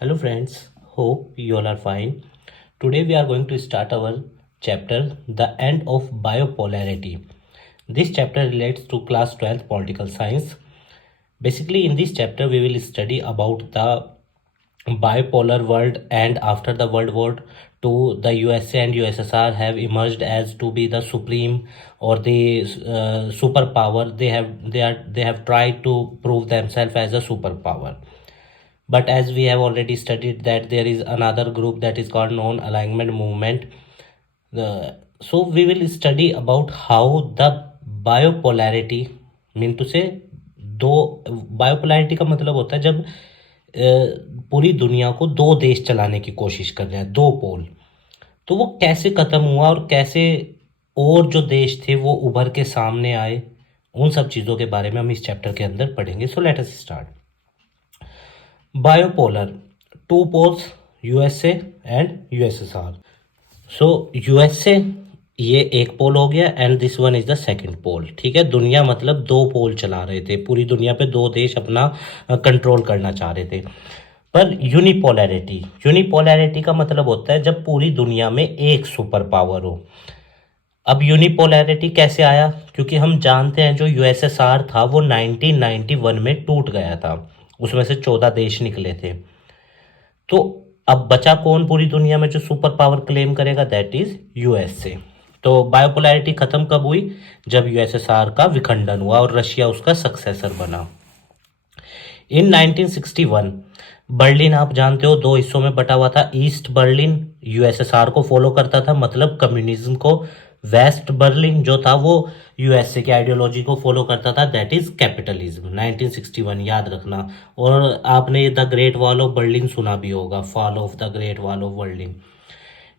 Hello friends, hope you all are fine. Today we are going to start our chapter The End of Biopolarity. This chapter relates to class 12th political science. Basically in this chapter we will study about the bipolar world, and after the World War II the USA and USSR have emerged as to be the supreme or the superpower. They have tried to prove themselves as a superpower, but as we have already studied that there is another group that is called non-alignment movement. So we will study about how the biopolarity mean to say दो बायोपोलैरिटी का मतलब होता है जब पूरी दुनिया को दो देश चलाने की कोशिश कर रहे हैं, दो पोल, तो वो कैसे खत्म हुआ और कैसे और जो देश थे वो उभर के सामने आए, उन सब चीज़ों के बारे में हम इस चैप्टर के अंदर पढ़ेंगे. So let us start. Bipolar, two poles, USA and USSR. So USA ये एक पोल हो गया and this one is the second pole. ठीक है, दुनिया मतलब दो पोल चला रहे थे, पूरी दुनिया पे दो देश अपना कंट्रोल करना चाह रहे थे. पर यूनिपोलैरिटी का मतलब होता है जब पूरी दुनिया में एक सुपर पावर हो. अब यूनिपोलैरिटी कैसे आया? क्योंकि हम जानते हैं जो यूएसएसआर था वो 1991 में टूट गया था, उसमें से 14 देश निकले थे. तो अब बचा कौन पूरी दुनिया में जो सुपर पावर क्लेम करेगा? That is USA. तो बायोपोलैरिटी खत्म कब हुई? जब यूएसएसआर का विखंडन हुआ और रशिया उसका सक्सेसर बना. इन 1961 बर्लिन, आप जानते हो, दो हिस्सों में बटा हुआ था. ईस्ट बर्लिन यूएसएसआर को फॉलो करता था, मतलब कम्युनिज्म को. वेस्ट बर्लिन जो था वो यूएसए की आइडियोलॉजी को फॉलो करता था, दैट इज कैपिटलिज्म. 1961 याद रखना. और आपने the great wall of Berlin सुना भी होगा, fall of the great wall of Berlin.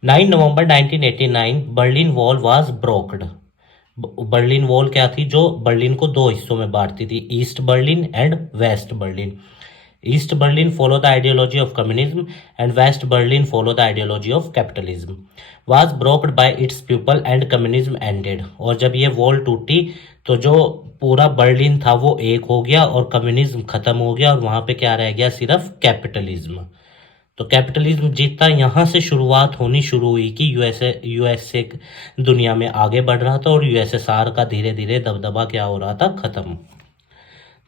9 November 1989 Berlin wall was broked. Berlin wall क्या थी? जो बर्लिन को दो हिस्सों में बांटती थी, East Berlin and West Berlin. East Berlin follow the ideology of communism and West Berlin follow the ideology of capitalism. Was broken by its people and communism ended. और जब ये वॉल टूटी तो जो पूरा बर्लिन था वो एक हो गया और कम्युनिज्म खत्म हो गया और वहां पे क्या रह गया? सिर्फ कैपिटलिज्म. तो कैपिटलिज्म जीता. यहाँ से शुरुआत होनी शुरू हुई कि यूएसए दुनिया में आगे बढ़ रहा था और यूएसएसआर का धीरे धीरे दबदबा क्या हो रहा था? खत्म.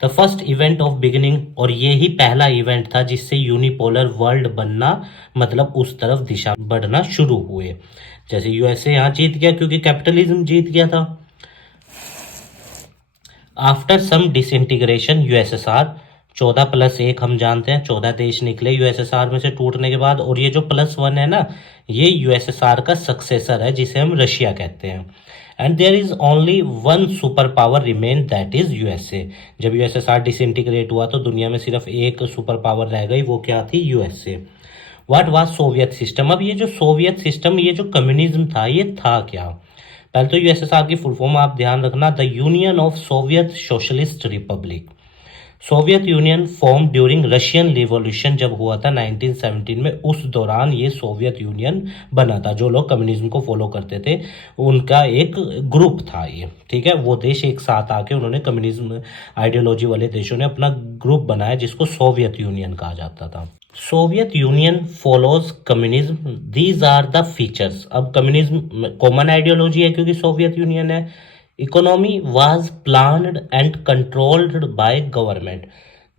The first event of beginning, और ये ही पहला इवेंट था जिससे यूनिपोलर वर्ल्ड बनना, मतलब उस तरफ दिशा बढ़ना शुरू हुए. जैसे यूएसए यहाँ जीत गया क्योंकि कैपिटलिज्म जीत गया था. आफ्टर सम डिसइंटीग्रेशन यूएसएसआर, 14+1 हम जानते हैं 14 देश निकले यूएसएसआर में से टूटने के बाद. और ये जो +1 है ना, ये यूएसएसआर का सक्सेसर है जिसे हम रशिया कहते हैं. And there is only one super power remain, that is USA. जब यूएसएसआर डिसइंटीग्रेट हुआ तो दुनिया में सिर्फ एक सुपर पावर रह गई, वो क्या थी? USA. What was Soviet system? अब ये जो सोवियत सिस्टम, ये जो कम्युनिज्म था, ये था क्या? पहले तो यूएसएसआर की फुल फॉर्म आप ध्यान रखना, the union of Soviet socialist Republic. Soviet union form during Russian revolution जब हुआ था 1917 में, उस दौरान ये सोवियत यूनियन बना था. जो लोग कम्युनिज्म को फॉलो करते थे उनका एक ग्रुप था ये. ठीक है, वो देश एक साथ आके उन्होंने कम्युनिज्म आइडियोलॉजी वाले देशों ने अपना ग्रुप बनाया जिसको सोवियत यूनियन कहा जाता था. Soviet Union follows communism, these are the features. अब कम्युनिज्म कॉमन आइडियोलॉजी है क्योंकि सोवियत यूनियन है. Economy was planned and controlled by government.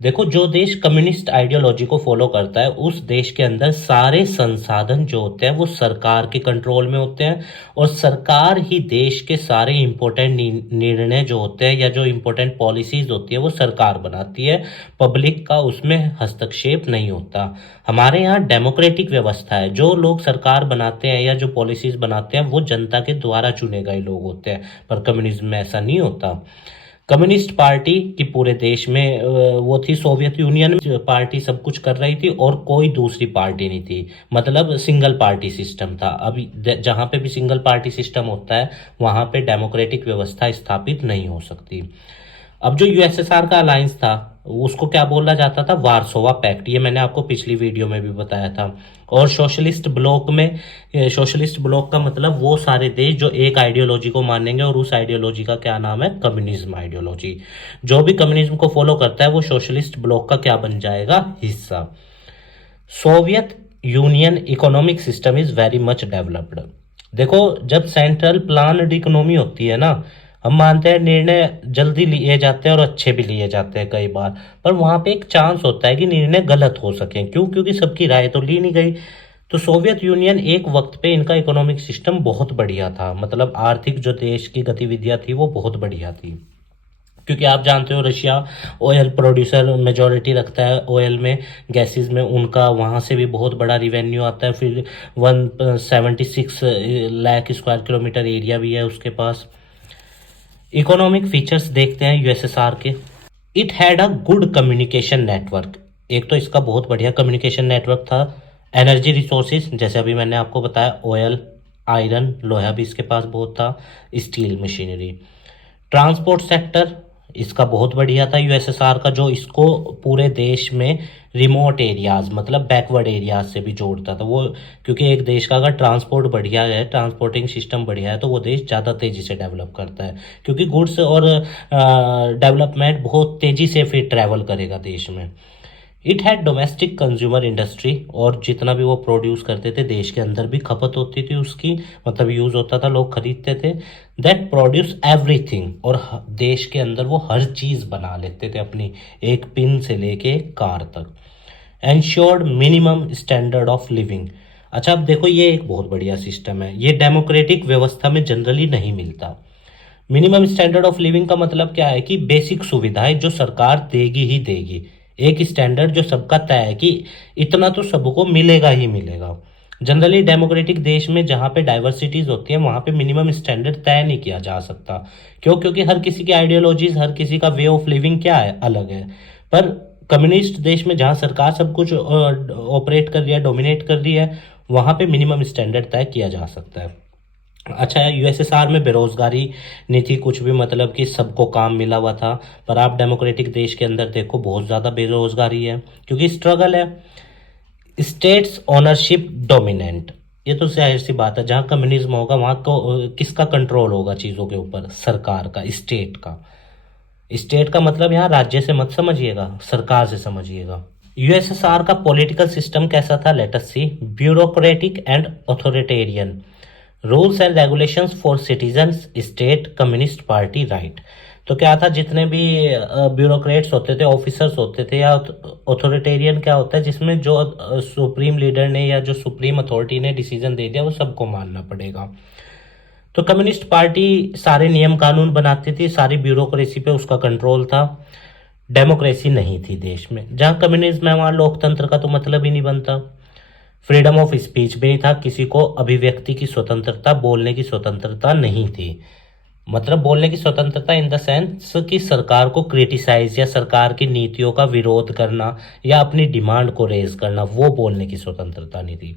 देखो, जो देश कम्युनिस्ट आइडियोलॉजी को फॉलो करता है उस देश के अंदर सारे संसाधन जो होते हैं वो सरकार के कंट्रोल में होते हैं और सरकार ही देश के सारे इंपॉर्टेंट निर्णय जो होते हैं या जो इंपॉर्टेंट पॉलिसीज होती है वो सरकार बनाती है. पब्लिक का उसमें हस्तक्षेप नहीं होता. हमारे यहाँ डेमोक्रेटिक व्यवस्था है. जो लोग सरकार बनाते हैं या जो पॉलिसीज बनाते हैं वो जनता के द्वारा चुने गए लोग होते हैं, पर कम्युनिज्म में ऐसा नहीं होता. कम्युनिस्ट पार्टी की पूरे देश में वो थी, सोवियत यूनियन में पार्टी सब कुछ कर रही थी और कोई दूसरी पार्टी नहीं थी, मतलब सिंगल पार्टी सिस्टम था. अभी जहाँ पे भी सिंगल पार्टी सिस्टम होता है वहाँ पे डेमोक्रेटिक व्यवस्था स्थापित नहीं हो सकती. अब जो यूएसएसआर का अलायंस था उसको क्या बोला जाता था? वार्सोवा पैक्ट. ये मैंने आपको पिछली वीडियो में भी बताया था. और सोशलिस्ट ब्लॉक में, सोशलिस्ट ब्लॉक का मतलब वो सारे देश जो एक आइडियोलॉजी को मानेंगे और उस आइडियोलॉजी का क्या नाम है? Communism ideology. जो भी कम्युनिज्म को फॉलो करता है वो सोशलिस्ट ब्लॉक का क्या बन जाएगा? हिस्सा. Soviet Union economic system is very much developed. देखो, जब सेंट्रल प्लान्ड इकोनॉमी होती है ना, हम मानते हैं निर्णय जल्दी लिए जाते हैं और अच्छे भी लिए जाते हैं कई बार, पर वहां पे एक चांस होता है कि निर्णय गलत हो सके। क्यों? क्योंकि सबकी राय तो ली नहीं गई। तो सोवियत यूनियन एक वक्त पे इनका इकोनॉमिक सिस्टम बहुत बढ़िया था, मतलब आर्थिक जो देश की गतिविधियां थी वो बहुत बढ़िया थी। क्योंकि आप जानते हो रशिया ऑयल प्रोड्यूसर मेजोरिटी रखता है ऑयल में, गैसेस में, उनका वहाँ से भी बहुत बड़ा रिवेन्यू आता है। फिर 176 लाख स्क्वायर किलोमीटर एरिया भी है उसके पास। इकोनॉमिक फीचर्स देखते हैं यूएसएसआर के। It had a good communication network. एक तो इसका बहुत बढ़िया कम्युनिकेशन नेटवर्क था। एनर्जी रिसोर्सेज, जैसे अभी मैंने आपको बताया, ऑयल, आयरन, लोहा भी इसके पास बहुत था, स्टील मशीनरी। ट्रांसपोर्ट सेक्टर इसका बहुत बढ़िया था यूएसएसआर का, जो इसको पूरे देश में रिमोट एरियाज, मतलब बैकवर्ड एरियाज से भी जोड़ता था वो। क्योंकि एक देश का अगर ट्रांसपोर्ट बढ़िया है, ट्रांसपोर्टिंग सिस्टम बढ़िया है, तो वो देश ज़्यादा तेज़ी से डेवलप करता है, क्योंकि गुड्स और डेवलपमेंट बहुत तेज़ी से फिर ट्रैवल करेगा देश में। It had domestic consumer industry, और जितना भी वो प्रोड्यूस करते थे देश के अंदर भी खपत होती थी उसकी, मतलब यूज़ होता था, लोग खरीदते थे। दैट प्रोड्यूस एवरीथिंग, और देश के अंदर वो हर चीज़ बना लेते थे अपनी, एक पिन से लेके कार तक। Ensured minimum standard of living. अच्छा, अब देखो, ये एक बहुत बढ़िया सिस्टम है, ये डेमोक्रेटिक व्यवस्था में जनरली नहीं मिलता। मिनिमम स्टैंडर्ड ऑफ लिविंग का मतलब क्या है कि बेसिक सुविधाएं जो सरकार देगी ही देगी, एक स्टैंडर्ड जो सबका तय है कि इतना तो सबको मिलेगा ही मिलेगा। जनरली डेमोक्रेटिक देश में जहाँ पे डाइवर्सिटीज होती है वहाँ पे मिनिमम स्टैंडर्ड तय नहीं किया जा सकता। क्यों? क्योंकि हर किसी की आइडियोलॉजीज, हर किसी का वे ऑफ लिविंग क्या है, अलग है। पर कम्युनिस्ट देश में जहाँ सरकार सब कुछ ऑपरेट कर रही है, डोमिनेट कर रही है, वहाँ पे मिनिमम स्टैंडर्ड तय किया जा सकता है। अच्छा, यूएसएसआर में बेरोजगारी नहीं थी कुछ भी, मतलब कि सबको काम मिला हुआ था। पर आप डेमोक्रेटिक देश के अंदर देखो, बहुत ज़्यादा बेरोजगारी है, क्योंकि स्ट्रगल है। स्टेट्स ओनरशिप डोमिनेंट, ये तो जाहिर सी बात है, जहाँ कम्युनिज्म होगा वहाँ को किसका कंट्रोल होगा चीज़ों के ऊपर? सरकार का, स्टेट का। स्टेट का मतलब यहाँ राज्य से मत समझिएगा, सरकार से समझिएगा। यूएसएसआर का पॉलिटिकल सिस्टम कैसा था? Let us see. Bureaucratic and authoritarian, rules and regulations for citizens, state, communist party, right. तो क्या था, जितने भी ब्यूरोक्रेट्स होते थे, ऑफिसर्स होते थे, या ऑथोरिटेरियन क्या होता है, जिसमें जो सुप्रीम लीडर ने या जो सुप्रीम अथॉरिटी ने डिसीजन दे दिया वो सबको मानना पड़ेगा। तो कम्युनिस्ट पार्टी सारे नियम कानून बनाती थी, सारी ब्यूरोक्रेसी पे उसका कंट्रोल था। डेमोक्रेसी नहीं थी देश में। जहाँ कम्युनिज्म है वहाँ लोकतंत्र का तो मतलब ही नहीं बनता। फ्रीडम ऑफ स्पीच भी नहीं था, किसी को अभिव्यक्ति की स्वतंत्रता, बोलने की स्वतंत्रता नहीं थी। मतलब बोलने की स्वतंत्रता इन द सेंस कि सरकार को क्रिटिसाइज या सरकार की नीतियों का विरोध करना या अपनी डिमांड को रेज करना, वो बोलने की स्वतंत्रता नहीं थी।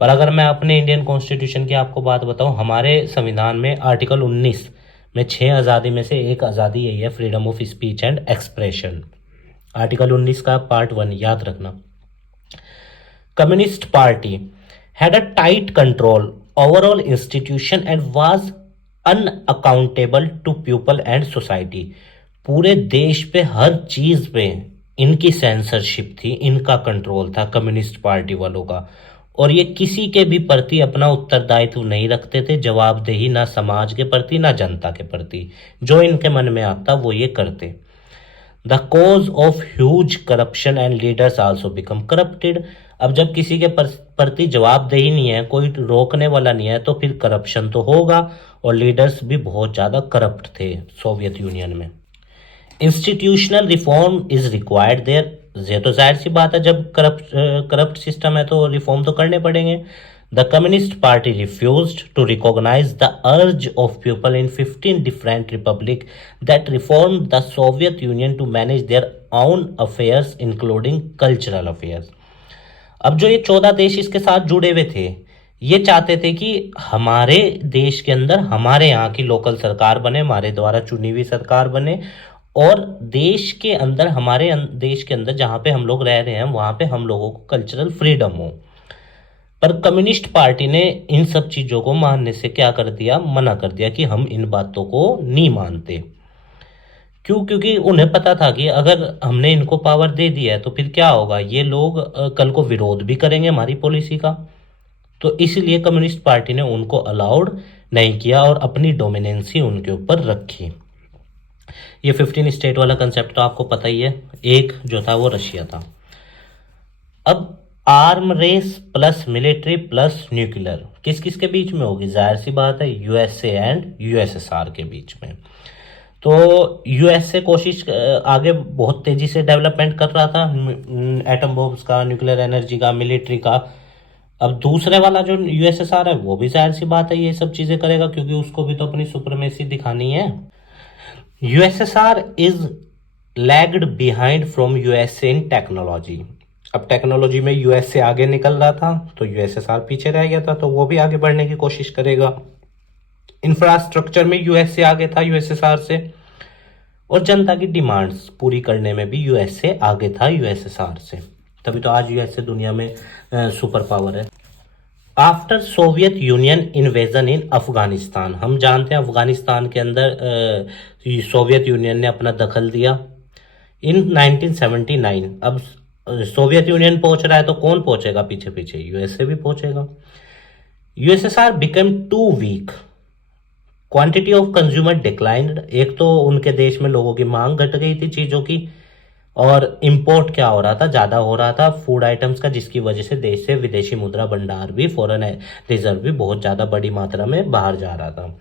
पर अगर मैं अपने इंडियन कॉन्स्टिट्यूशन की आपको बात बताऊं, हमारे संविधान में आर्टिकल 19 में 6 आज़ादी में से एक आज़ादी यही है, freedom of speech and expression. Article 19 का पार्ट 1 याद रखना। Communist Party had a tight control overall institution and was unaccountable to people and society। पूरे देश पे हर चीज पे इनकी सेंसरशिप थी, इनका कंट्रोल था कम्युनिस्ट पार्टी वालों का, और ये किसी के भी प्रति अपना उत्तरदायित्व नहीं रखते थे, जवाबदेही ना समाज के प्रति ना जनता के प्रति, जो इनके मन में आता वो ये करते। The cause of huge corruption and leaders also become corrupted. अब जब किसी के प्रति जवाबदेही नहीं है, कोई रोकने वाला नहीं है, तो फिर करप्शन तो होगा, और लीडर्स भी बहुत ज़्यादा करप्ट थे सोवियत यूनियन में। Institutional reform is required there, ये तो जाहिर सी बात है, जब करप्ट सिस्टम है तो रिफॉर्म तो करने पड़ेंगे। The Communist Party refused to recognize the urge of people in 15 different republics that reformed the Soviet Union to manage their own affairs including cultural affairs। अब जो ये 14 देश इसके साथ जुड़े हुए थे, ये चाहते थे कि हमारे देश के अंदर हमारे यहाँ की लोकल सरकार बने, हमारे द्वारा चुनी हुई सरकार बने, और देश के अंदर, हमारे देश के अंदर जहाँ पे हम लोग रह रहे हैं वहाँ पे हम लोगों को कल्चरल फ्रीडम हो। पर कम्युनिस्ट पार्टी ने इन सब चीजों को मानने से क्या कर दिया? मना कर दिया कि हम इन बातों को नहीं मानते। क्यों? क्योंकि उन्हें पता था कि अगर हमने इनको पावर दे दिया है तो फिर क्या होगा, ये लोग कल को विरोध भी करेंगे हमारी पॉलिसी का। तो इसलिए कम्युनिस्ट पार्टी ने उनको अलाउड नहीं किया और अपनी डोमिनेंसी उनके ऊपर रखी। ये 15 स्टेट वाला कंसेप्ट तो आपको पता ही है। एक जो था वो रशिया था। अब arm race plus military plus nuclear किस किस के बीच में होगी? जाहिर सी बात है यूएसए एंड यूएसएसआर के बीच में। तो यूएसए कोशिश आगे बहुत तेजी से डेवलपमेंट कर रहा था एटम बॉम्ब्स का, न्यूक्लियर एनर्जी का, मिलिट्री का। अब दूसरे वाला जो यूएसएसआर है वो भी जाहिर सी बात है ये सब चीजें करेगा, क्योंकि उसको भी तो अपनी सुप्रीमेसी दिखानी है। USSR is lagged behind from USA in technology. अब टेक्नोलॉजी में यूएसए आगे निकल रहा था तो यूएसएसआर पीछे रह गया था, तो वो भी आगे बढ़ने की कोशिश करेगा। इंफ्रास्ट्रक्चर में यूएसए आगे था यूएसएसआर से, और जनता की डिमांड्स पूरी करने में भी यूएसए आगे था यूएसएसआर से। तभी तो आज यूएसए दुनिया में सुपर पावर है। आफ्टर सोवियत यूनियन इन्वेजन इन अफगानिस्तान, हम जानते हैं अफगानिस्तान के अंदर सोवियत यूनियन ने अपना दखल दिया इन 1979। अब सोवियत यूनियन पहुंच रहा है तो कौन पहुंचेगा पीछे पीछे? यूएसए भी पहुंचेगा। USSR become too weak, quantity of consumer declined. एक तो उनके देश में लोगों की मांग घट गई थी चीजों की, और इंपोर्ट क्या हो रहा था, ज्यादा हो रहा था फूड आइटम्स का, जिसकी वजह से देश से विदेशी मुद्रा भंडार भी, फॉरेन रिजर्व भी बहुत ज्यादा बड़ी मात्रा में बाहर जा रहा था।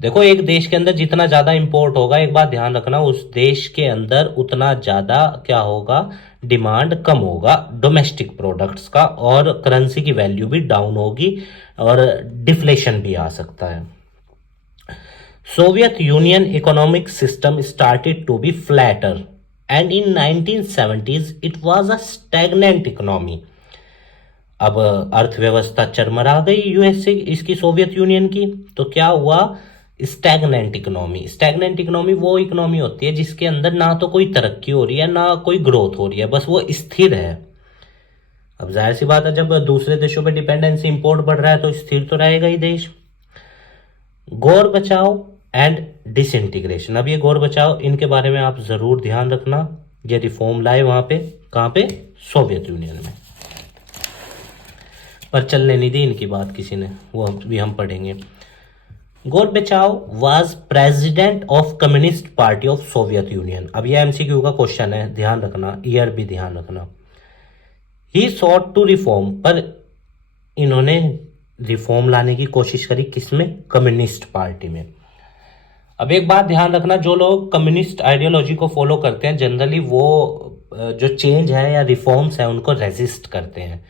देखो एक देश के अंदर जितना ज्यादा इंपोर्ट होगा, एक बात ध्यान रखना, उस देश के अंदर उतना ज्यादा क्या होगा, डिमांड कम होगा डोमेस्टिक प्रोडक्ट्स का, और करेंसी की वैल्यू भी डाउन होगी और डिफ्लेशन भी आ सकता है। Soviet Union economic system started to be flatter and in 1970s it was a stagnant economy. अब अर्थव्यवस्था चरमरा गई यूएसए इसकी, सोवियत यूनियन की। तो क्या हुआ? Stagnant economy. स्टैग्नेंट इकोनॉमी वो इकोनॉमी होती है जिसके अंदर ना तो कोई तरक्की हो रही है ना कोई ग्रोथ हो रही है, बस वो स्थिर है। अब जाहिर सी बात है जब दूसरे देशों पे डिपेंडेंसी इंपोर्ट बढ़ रहा है तो स्थिर तो रहेगा ही देश। गौर बचाओ एंड डिसइंटीग्रेशन। अब ये गौर बचाओ इनके बारे में आप जरूर ध्यान रखना। ये रिफॉर्म लाए वहां पे, कहां पे? सोवियत यूनियन में। पर चलने नहीं दी इनकी बात किसी ने, वो भी हम पढ़ेंगे। Gorbachev was president of communist party of Soviet Union. अब ये एमसीक्यू का क्वेश्चन है, ध्यान रखना, ईयर भी ध्यान रखना। ही सॉट टू रिफॉर्म, पर इन्होंने रिफॉर्म लाने की कोशिश करी किसमें? कम्युनिस्ट पार्टी में। अब एक बात ध्यान रखना, जो लोग कम्युनिस्ट आइडियोलॉजी को फॉलो करते हैं जनरली वो जो चेंज है या रिफॉर्म्स है उनको रेजिस्ट करते हैं,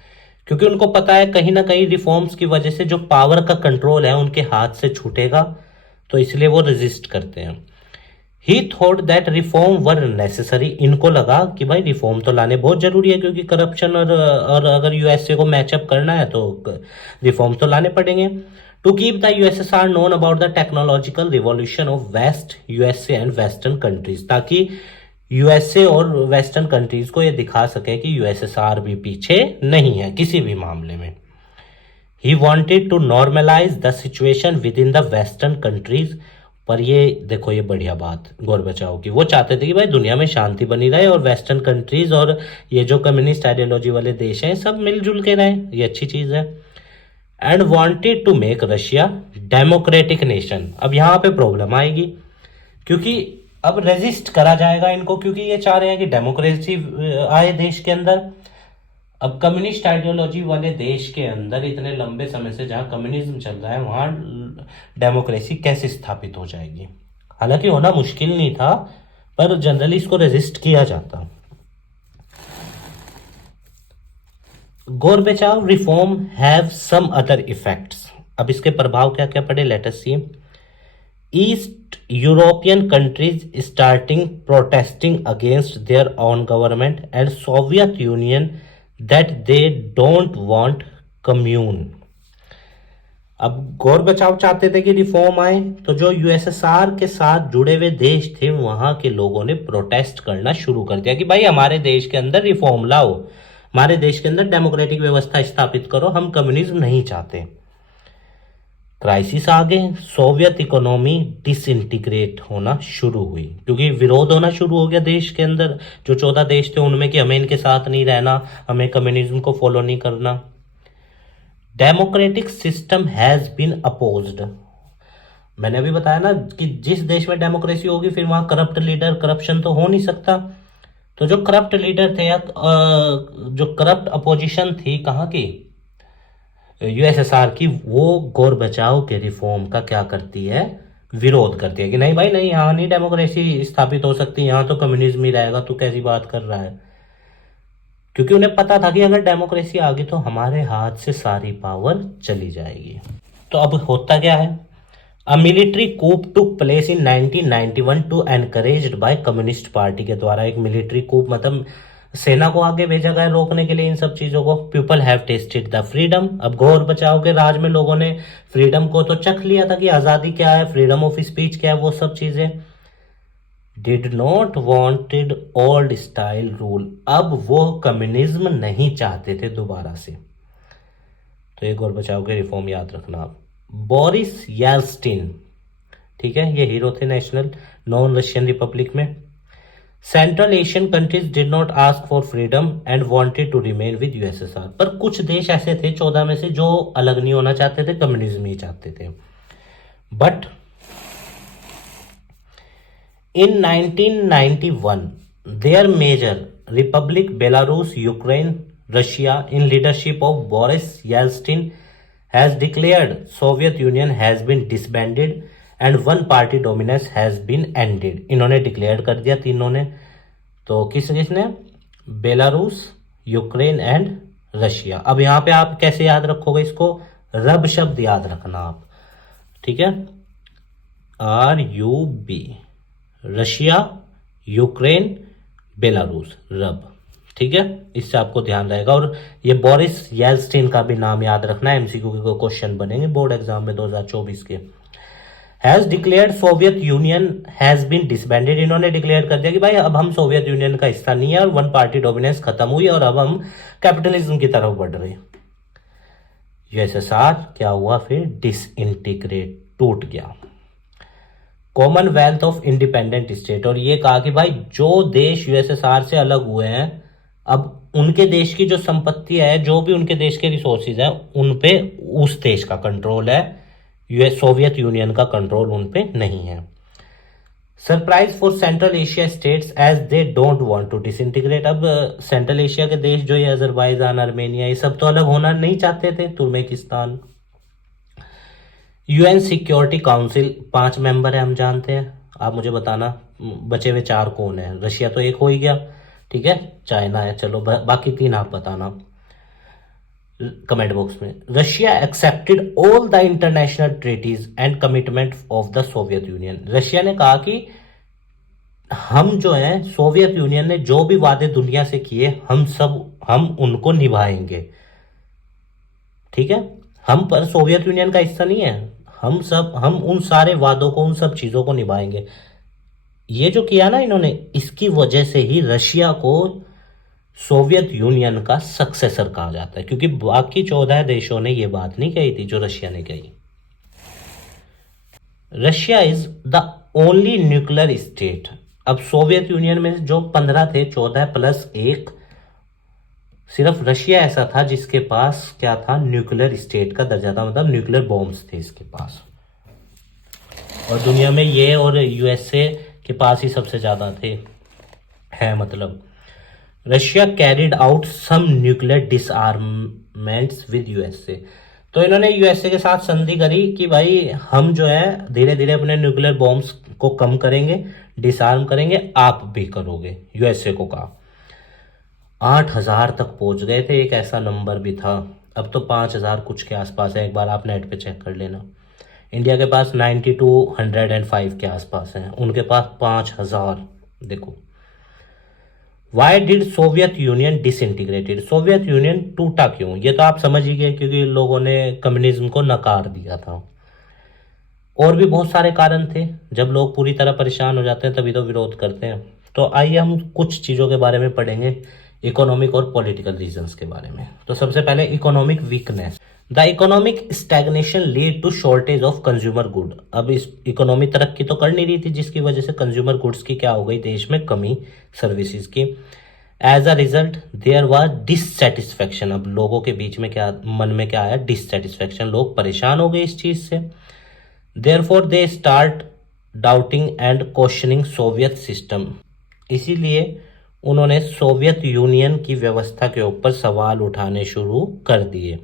क्योंकि उनको पता है कहीं ना कहीं रिफॉर्म्स की वजह से जो पावर का कंट्रोल है उनके हाथ से छूटेगा, तो इसलिए वो रेजिस्ट करते हैं। ही thought that reform were necessary. इनको लगा कि भाई रिफॉर्म तो लाने बहुत जरूरी है, क्योंकि करप्शन और अगर यूएसए को मैचअप करना है तो रिफॉर्म तो लाने पड़ेंगे। To keep the USSR known about the technological revolution of west USA and western countries, ताकि यूएसए और वेस्टर्न कंट्रीज को यह दिखा सके कि यूएसएसआर भी पीछे नहीं है किसी भी मामले में। He wanted to normalise the situation within the western countries. पर ये देखो ये बढ़िया बात गोरबेचोव की, वो चाहते थे कि भाई दुनिया में शांति बनी रहे और वेस्टर्न कंट्रीज और ये जो कम्युनिस्ट आइडियोलॉजी वाले देश हैं सब मिलजुल के रहे, ये अच्छी चीज है। And wanted to make Russia democratic nation. अब यहाँ पे प्रॉब्लम आएगी, क्योंकि अब रेजिस्ट करा जाएगा इनको, क्योंकि ये चाह रहे हैं कि डेमोक्रेसी आए देश के अंदर। अब कम्युनिस्ट आइडियोलॉजी वाले देश के अंदर इतने लंबे समय से जहां कम्युनिज्म चल रहा है वहां डेमोक्रेसी कैसे स्थापित हो जाएगी? हालांकि होना मुश्किल नहीं था, पर जनरली इसको रेजिस्ट किया जाता। Gorbachev reform have some other effects. अब इसके प्रभाव क्या क्या पड़े, let us see. East European countries starting protesting against their own government and Soviet Union that they don't want commune. अब गोरबेचोव चाहते थे कि रिफॉर्म आए, तो जो यूएसएसआर के साथ जुड़े हुए देश थे वहां के लोगों ने प्रोटेस्ट करना शुरू कर दिया कि भाई हमारे देश के अंदर रिफॉर्म लाओ, हमारे देश के अंदर डेमोक्रेटिक व्यवस्था स्थापित करो, हम कम्युनिज्म नहीं चाहते। क्राइसिस आ गए, सोवियत इकोनॉमी डिसइंटीग्रेट होना शुरू हुई, क्योंकि विरोध होना शुरू हो गया देश के अंदर, जो 14 देश थे उनमें, कि हमें इनके साथ नहीं रहना, हमें कम्युनिज्म को फॉलो नहीं करना। Democratic system has been opposed. मैंने अभी बताया ना कि जिस देश में डेमोक्रेसी होगी फिर वहां करप्ट लीडर, करप्शन तो हो नहीं सकता। तो जो करप्ट लीडर थे या जो करप्ट अपोजिशन थी कहाँ की, यूएसएसआर की, वो गोरबचाव के रिफॉर्म का क्या करती है, विरोध करती है कि नहीं भाई नहीं, यहाँ नहीं डेमोक्रेसी स्थापित हो सकती, यहाँ तो कम्युनिज्म ही रहेगा, तू कैसी बात कर रहा है। क्योंकि उन्हें पता था कि अगर डेमोक्रेसी आ गई तो हमारे हाथ से सारी पावर चली जाएगी। तो अब होता क्या है, a military coup took place in 1991 to encouraged by communist party के द्वारा। एक मिलिट्री कूप मतलब सेना को आगे भेजा गया रोकने के लिए इन सब चीजों को। People have tested the freedom. अब घोर बचाव के राज में लोगों ने फ्रीडम को तो चख लिया था कि आजादी क्या है, फ्रीडम ऑफ स्पीच क्या है, वो सब चीजें। Did not wanted old style rule. अब वो कम्युनिज्म नहीं चाहते थे दोबारा से। तो ये घोर बचाव के रिफॉर्म याद रखना आप। बोरिस येल्स्टिन, ठीक है, ये हीरो थे नेशनल नॉन रशियन रिपब्लिक में। Central Asian countries did not ask for freedom and wanted to remain with USSR. पर कुछ देश ऐसे थे 14 में से जो अलग नहीं होना चाहते थे, कम्युनिज्म ही चाहते थे। But in 1991 there major republic Belarus, Ukraine, Russia in leadership of Boris Yeltsin has declared Soviet Union has been disbanded and one party dominance has been ended। इन्होंने डिक्लेयर कर दिया तीनों ने। तो किसने, बेलारूस, यूक्रेन एंड रशिया। अब यहाँ पे आप कैसे याद रखोगे इसको, रब शब्द याद रखना आप, ठीक है, RUB, रशिया, यूक्रेन, बेलारूस, रब, ठीक है, इससे आपको ध्यान रहेगा। और ये बोरिस येल्स्टिन का भी नाम याद रखना है, एमसीक्यू के क्वेश्चन बनेंगे बोर्ड एग्जाम में 2024 के। Has declared Soviet Union has been disbanded. इन्होंने डिक्लेयर कर दिया कि भाई अब हम सोवियत यूनियन का हिस्सा नहीं है और वन पार्टी डोमिनेंस खत्म हुई और अब हम कैपिटलिज्म की तरफ बढ़ रहे हैं। यूएसएसआर क्या हुआ फिर, डिसइंटीग्रेट, टूट गया। Commonwealth of independent state. और ये कहा कि भाई जो देश यूएसएसआर से अलग हुए हैं, अब उनके देश की जो संपत्ति है, जो भी उनके देश के रिसोर्सेज है, उन पे उस देश का कंट्रोल है, यूएस सोवियत यूनियन का कंट्रोल उन पे नहीं है। Surprise for Central Asia states as they don't want to disintegrate. अब सेंट्रल एशिया के देश जो ये अजरबैजान, आर्मेनिया, ये सब तो अलग होना नहीं चाहते थे, Turkmenistan. UN security council 5 member है, हम जानते हैं, आप मुझे बताना बचे हुए 4 कौन है। रशिया तो एक हो ही गया, ठीक है, चाइना है, चलो बाकी 3 आप बताना कमेंट बॉक्स में। Russia accepted all the international treaties and commitment of the Soviet Union. Russia ने कहा कि हम जो है, सोवियत यूनियन ने जो भी वादे दुनिया से किए हम उनको निभाएंगे, ठीक है, हम पर सोवियत यूनियन का हिस्सा नहीं है, हम उन सारे वादों को, उन सब चीजों को निभाएंगे। ये जो किया ना इन्होंने, इसकी वजह से ही रशिया को सोवियत यूनियन का सक्सेसर कहा जाता है, क्योंकि बाकी 14 देशों ने यह बात नहीं कही थी जो रशिया ने कही। Russia is the only nuclear state. अब सोवियत यूनियन में जो 15 थे, 14 प्लस 1, सिर्फ रशिया ऐसा था जिसके पास क्या था, न्यूक्लियर स्टेट का दर्जा था, मतलब न्यूक्लियर बॉम्ब्स थे इसके पास। और दुनिया में ये और यूएसए के पास ही सबसे ज्यादा थे, है मतलब। Russia carried out some nuclear disarmaments with USA. तो इन्होंने यूएसए के साथ संधि करी कि भाई हम जो है धीरे धीरे अपने न्यूक्लियर बॉम्ब्स को कम करेंगे, डिसआर्म करेंगे, आप भी करोगे, यूएसए को कहा। 8000 तक पहुंच गए थे, एक ऐसा नंबर भी था। अब तो 5000 कुछ के आसपास है, एक बार आप नेट पे चेक कर लेना। इंडिया के पास 9205 के आसपास है, उनके पास 5000। देखो, why did Soviet union disintegrated. Soviet union टूटा क्यों, ये तो आप समझ ही गए, क्योंकि लोगों ने कम्युनिज्म को नकार दिया था। और भी बहुत सारे कारण थे, जब लोग पूरी तरह परेशान हो जाते हैं तभी तो विरोध करते हैं। तो आइए हम कुछ चीज़ों के बारे में पढ़ेंगे, इकोनॉमिक और पॉलिटिकल रीजंस के बारे में। तो सबसे पहले economic weakness. The economic stagnation lead to shortage of consumer good. अब इस इकोनॉमी तरक्की तो कर नहीं रही थी, जिसकी वजह से कंज्यूमर गुड्स की क्या हो गई, देश में कमी सर्विसेज की। As a result there was dissatisfaction. अब लोगों के बीच में क्या, मन में क्या आया, डिससेटिस्फैक्शन, लोग परेशान हो गए इस चीज से। Therefore they start doubting and questioning Soviet system. इसीलिए उन्होंने सोवियत यूनियन की व्यवस्था के ऊपर सवाल उठाने शुरू कर दिए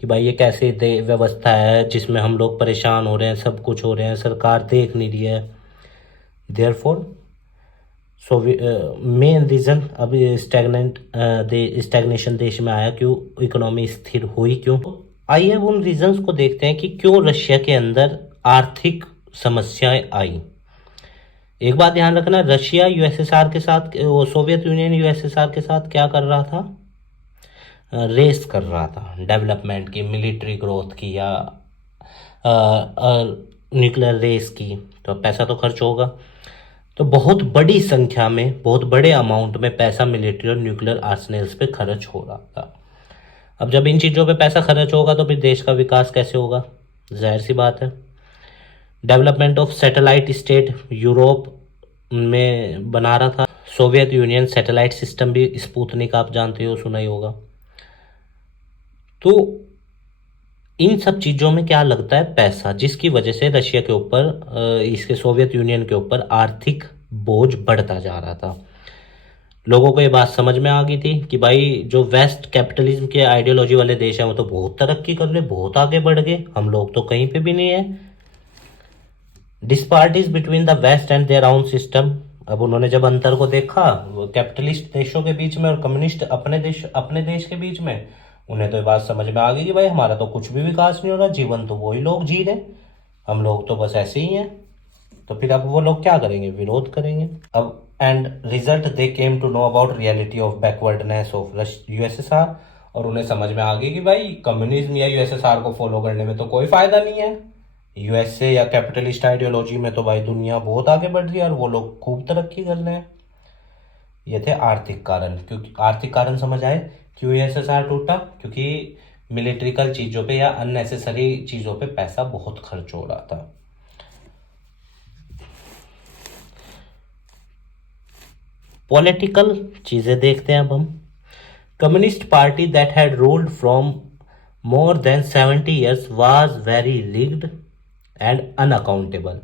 कि भाई ये कैसे व्यवस्था है जिसमें हम लोग परेशान हो रहे हैं, सब कुछ हो रहे हैं, सरकार देख नहीं रही है। देयरफॉर मेन रीजन अब स्टैग्नेशन देश में आया, क्यों इकोनॉमी स्थिर हुई, क्यों। आइए अब उन रीजंस को देखते हैं कि क्यों रशिया के अंदर आर्थिक समस्याएं आई। एक बात ध्यान रखना, रशिया यूएसएसआर के साथ, वो सोवियत यूनियन यूएसएसआर के साथ क्या कर रहा था, रेस कर रहा था डेवलपमेंट की, मिलिट्री ग्रोथ की, या न्यूक्लियर रेस की। तो पैसा तो खर्च होगा, तो बहुत बड़ी संख्या में, बहुत बड़े अमाउंट में पैसा मिलिट्री और न्यूक्लियर आर्सेनल्स पे खर्च हो रहा था। अब जब इन चीज़ों पे पैसा खर्च होगा तो फिर देश का विकास कैसे होगा, जाहिर सी बात है। Development of satellite state Europe में बना रहा था। सोवियत यूनियन सैटेलाइट सिस्टम भी, स्पुतनिक आप जानते हो, सुना ही होगा। तो इन सब चीज़ों में क्या लगता है, पैसा, जिसकी वजह से रशिया के ऊपर, इसके सोवियत यूनियन के ऊपर आर्थिक बोझ बढ़ता जा रहा था। लोगों को ये बात समझ में आ गई थी कि भाई जो वेस्ट कैपिटलिज्म के आइडियोलॉजी वाले देश हैं वो तो बहुत तरक्की कर रहे, बहुत आगे बढ़ गए, हम लोग तो कहीं पे भी नहीं है। Disparities between the west and their own system. अब उन्होंने जब अंतर को देखा कैपिटलिस्ट देशों के बीच में और कम्युनिस्ट अपने देश के बीच में, उन्हें तो ये बात समझ में आ गई कि भाई हमारा तो कुछ भी विकास नहीं हो रहा, जीवन तो वही लोग जी रहे, हम लोग तो बस ऐसे ही हैं। तो फिर अब वो लोग क्या करेंगे, विरोध करेंगे। अब and result they came to know about reality of backwardness of USSR. और उन्हें समझ में आ गई कि भाई कम्युनिज्म या यूएसएसआर को फॉलो करने में तो कोई फायदा नहीं है, यूएसए या कैपिटलिस्ट आइडियोलॉजी में तो भाई दुनिया बहुत आगे बढ़ रही है और वो लोग खूब तरक्की कर रहे हैं। ये थे आर्थिक कारण। क्योंकि आर्थिक कारण समझ आए क्यों यूएसएसआर टूटा, क्योंकि मिलिट्रिकल चीजों पे या अननेसेसरी चीजों पे पैसा बहुत खर्च हो रहा था। पॉलिटिकल चीजें देखते हैं अब हम। Communist party that had ruled from more than 70 years was very rigged and unaccountable.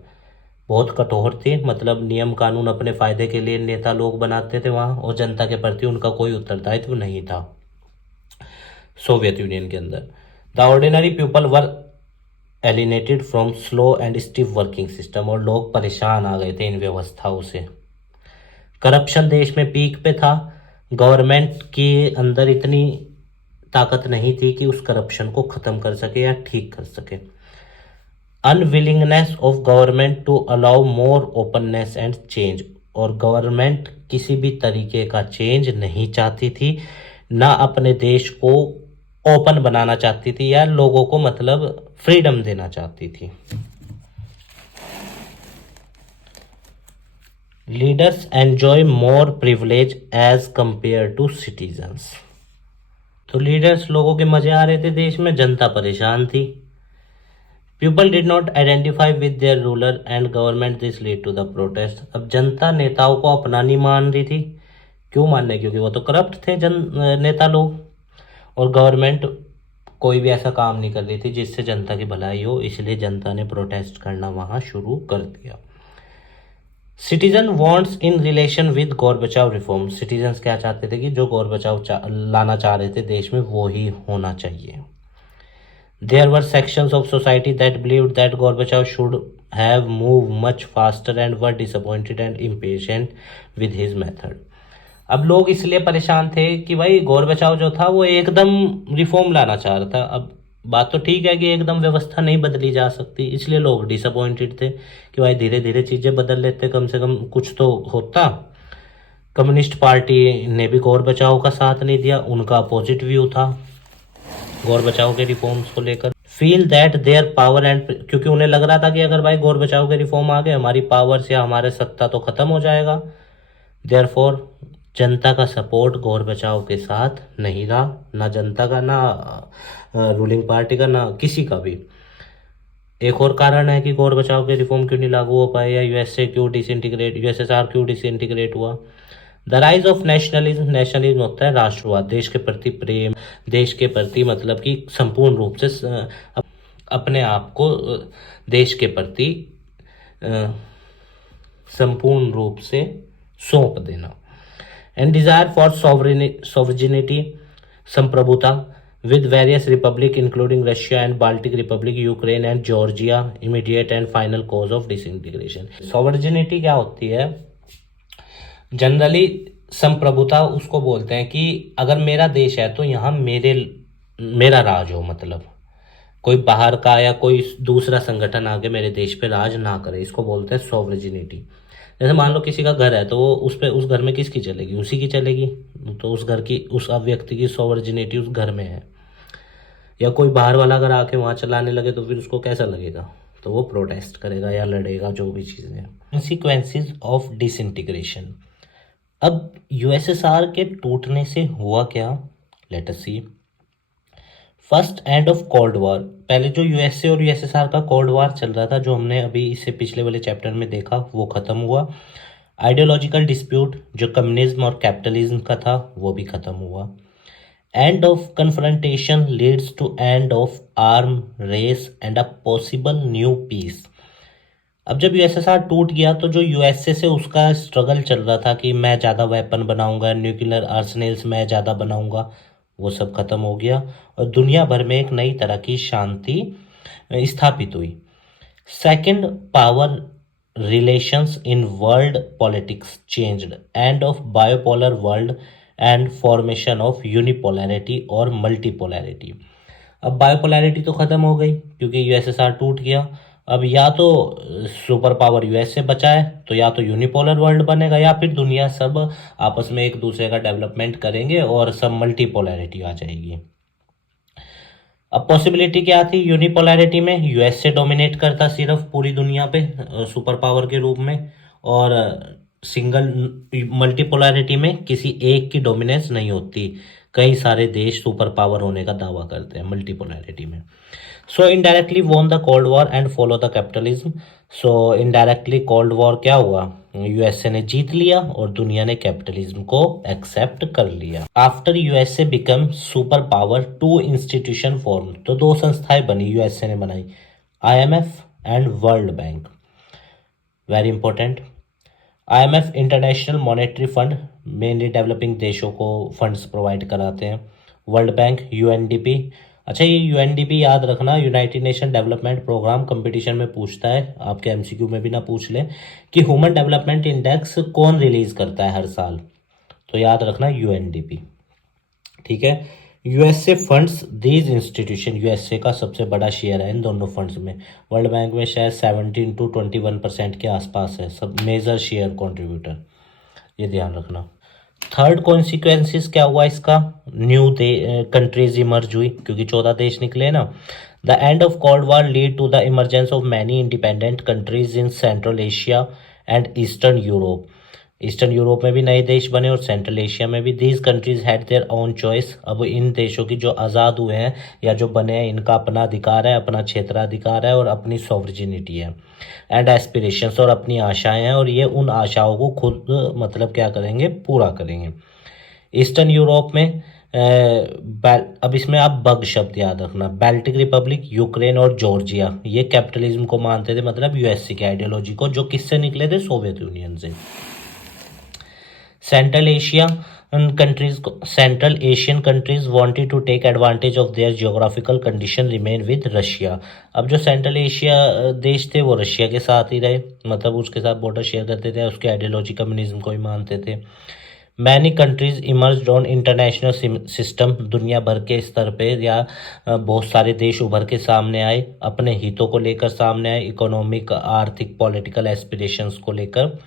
बहुत कठोर थे, मतलब नियम कानून अपने फायदे के लिए नेता लोग बनाते थे वहां, और जनता के प्रति उनका कोई उत्तरदायित्व नहीं था। सोवियत यूनियन के अंदर the ordinary people were alienated from slow and stiff working system, और लोग परेशान आ गए थे इन व्यवस्थाओं से। करप्शन देश में पीक पे था, गवर्नमेंट के अंदर इतनी ताकत नहीं थी कि उस करप्शन को खत्म कर सके या ठीक कर सके। Unwillingness of government to allow more openness and change, और गवर्नमेंट किसी भी तरीके का चेंज नहीं चाहती थी, ना अपने देश को ओपन बनाना चाहती थी या लोगों को मतलब फ्रीडम देना चाहती थी। Leaders enjoy more privilege as compare to citizens. तो लीडर्स, लोगों के मजे आ रहे थे देश में, जनता परेशान थी। People did not identify with their ruler and government, this lead to the protest. अब जनता नेताओं को अपना नहीं मान रही थी, क्यों मानने, क्योंकि वो तो करप्ट थे नेता लोग, और गवर्नमेंट कोई भी ऐसा काम नहीं कर रही थी जिससे जनता की भलाई हो, इसलिए जनता ने प्रोटेस्ट करना वहां शुरू कर दिया। Citizen wants in relation with Gorbachev reform. Citizens क्या चाहते थे कि जो गोरबचाव लाना चाह रहे थे देश में वो ही होना चाहिए। There were sections of society that believed that Gorbachev should have move much faster and were disappointed and impatient with his method. अब लोग इसलिए परेशान थे कि भाई गोरबचाव जो था वो एकदम रिफॉर्म लाना चाह रहा था। अब बात तो ठीक है कि एकदम व्यवस्था नहीं बदली जा सकती, इसलिए लोग डिसअपॉइंटेड थे कि भाई धीरे धीरे चीज़ें बदल लेते, कम से कम कुछ तो होता। कम्युनिस्ट पार्टी ने भी गोरबचाव का साथ नहीं दिया, उनका अपोजिट व्यू था गोरबचाव के रिफॉर्म्स को लेकर। Feel that their power and, क्योंकि उन्हें लग रहा था कि अगर भाई गोरबचाव के रिफॉर्म आ गए, हमारी पावर्स या हमारे सत्ता तो खत्म हो जाएगा। देयरफॉर जनता का सपोर्ट गौर बचाव के साथ नहीं रहा, ना जनता का, ना रूलिंग पार्टी का, ना किसी का भी। एक और कारण है कि गौर बचाव के रिफॉर्म क्यों नहीं लागू हो पाए, या यूएसएसआर क्यों डिसइंटीग्रेट हुआ। The rise of nationalism, nationalism होता है राष्ट्रवाद, देश के प्रति प्रेम, देश के प्रति मतलब कि संपूर्ण रूप से अपने आप को देश के प्रति संपूर्ण रूप से सौंप देना। एंड डिजायर फॉर सॉवरेनिटी, संप्रभुता, with various republic including Russia and Baltic Republic, Ukraine and Georgia, immediate and final cause of disintegration। sovereignty क्या होती है? जनरली संप्रभुता उसको बोलते हैं कि अगर मेरा देश है तो यहाँ मेरा राज हो, मतलब कोई बाहर का या कोई दूसरा संगठन आके मेरे देश पे राज ना करे, इसको बोलते हैं सॉवरेनिटी। जैसे मान लो किसी का घर है तो वो उस घर में किसकी चलेगी? उसी की चलेगी। तो उस घर की, उस व्यक्ति की सॉवरेनिटी उस घर में है। या कोई बाहर वाला अगर आके वहाँ चलाने लगे तो फिर उसको कैसा लगेगा? तो वो प्रोटेस्ट करेगा या लड़ेगा, जो भी चीज़ें हैं। Consequences of disintegration. अब यूएसएसआर के टूटने से हुआ क्या? Let us see. First end of cold war. पहले जो यूएसए और यूएसएसआर का कोल्ड वॉर चल रहा था, जो हमने अभी इससे पिछले वाले चैप्टर में देखा, वो खत्म हुआ। आइडियोलॉजिकल डिस्प्यूट जो कम्युनिज्म और कैपिटलिज्म का था, वो भी खत्म हुआ। End of confrontation leads to end of arm race and a possible new peace. अब जब यूएसएसआर टूट गया तो जो यूएसए से उसका स्ट्रगल चल रहा था कि मैं ज़्यादा वेपन बनाऊंगा, न्यूक्लियर आर्सेनल्स मैं ज़्यादा बनाऊंगा, वो सब खत्म हो गया और दुनिया भर में एक नई तरह की शांति स्थापित हुई। Second, power relations in world politics changed, end of bipolar world and formation of unipolarity और मल्टीपोलैरिटी। अब बायोपोलैरिटी तो खत्म हो गई क्योंकि यूएसएसआर टूट गया। अब या तो सुपर पावर यूएसए बचा है, तो या तो यूनिपोलर वर्ल्ड बनेगा, या फिर दुनिया सब आपस में एक दूसरे का डेवलपमेंट करेंगे और सब मल्टीपोलैरिटी आ जाएगी। अब पॉसिबिलिटी क्या थी? यूनिपोलैरिटी में यूएसए डोमिनेट करता सिर्फ पूरी दुनिया पे सुपर पावर के रूप में, और सिंगल मल्टीपोलैरिटी में किसी एक की डोमिनेंस नहीं होती, कई सारे देश सुपर पावर होने का दावा करते हैं मल्टीपोलैरिटी में। So indirectly won the cold war and follow the capitalism. So indirectly cold war क्या हुआ? यूएसए ने जीत लिया और दुनिया ने कैपिटलिज्म को एक्सेप्ट कर लिया। After USA become super power, two institution form, तो दो संस्थाएं बनी, यूएसए ने बनाई, IMF and world bank. Very important. IMF international monetary fund, mainly developing देशों को फंड्स प्रोवाइड कराते हैं। World bank UNDP. अच्छा, ये यूएनडीपी याद रखना, united nation development program competition में पूछता है, आपके एमसीक्यू में भी ना पूछ ले कि ह्यूमन डेवलपमेंट इंडेक्स कौन रिलीज करता है हर साल, तो याद रखना यूएनडीपी। ठीक है। USA funds these institution, USA का सबसे बड़ा शेयर है इन दोनों फंड्स में। वर्ल्ड बैंक में शायद 17 to 21% के आसपास है, सब मेजर शेयर कंट्रीब्यूटर, ये ध्यान रखना। थर्ड कॉन्सिक्वेंसेस क्या हुआ इसका? न्यू कंट्रीज इमर्ज हुई क्योंकि 14 देश निकले ना। The end of cold war lead to the emergence of many independent countries in central Asia and eastern Europe. Eastern Europe में भी नए देश बने और सेंट्रल एशिया में भी। These countries had their own choice. अब इन देशों की जो आज़ाद हुए हैं या जो बने हैं, इनका अपना अधिकार है, अपना क्षेत्राधिकार है और अपनी सॉवरेनिटी है एंड एस्पिरेशंस, और अपनी आशाएं हैं, और ये उन आशाओं को खुद मतलब क्या करेंगे? पूरा करेंगे। ईस्टर्न यूरोप में अब इसमें आप बग शब्द याद रखना। बाल्टिक रिपब्लिक, यूक्रेन और जॉर्जिया, ये कैपिटलिज्म को मानते थे, मतलब यूएसए की आइडियोलॉजी को, जो किससे निकले थे? सोवियत यूनियन से। Central Asian countries wanted to take advantage of their geographical condition remain with Russia. अब जो सेंट्रल एशिया देश थे वो रशिया के साथ ही रहे, मतलब उसके साथ बॉर्डर शेयर करते थे, उसके आइडियोलॉजी कम्युनिज्म को ही मानते थे। Many countries emerged on international system, दुनिया भर के स्तर पे या बहुत सारे देश उभर के सामने आए, अपने हितों को लेकर सामने आए, इकोनॉमिक, आर्थिक, पॉलिटिकल एस्पिरेशंस को लेकर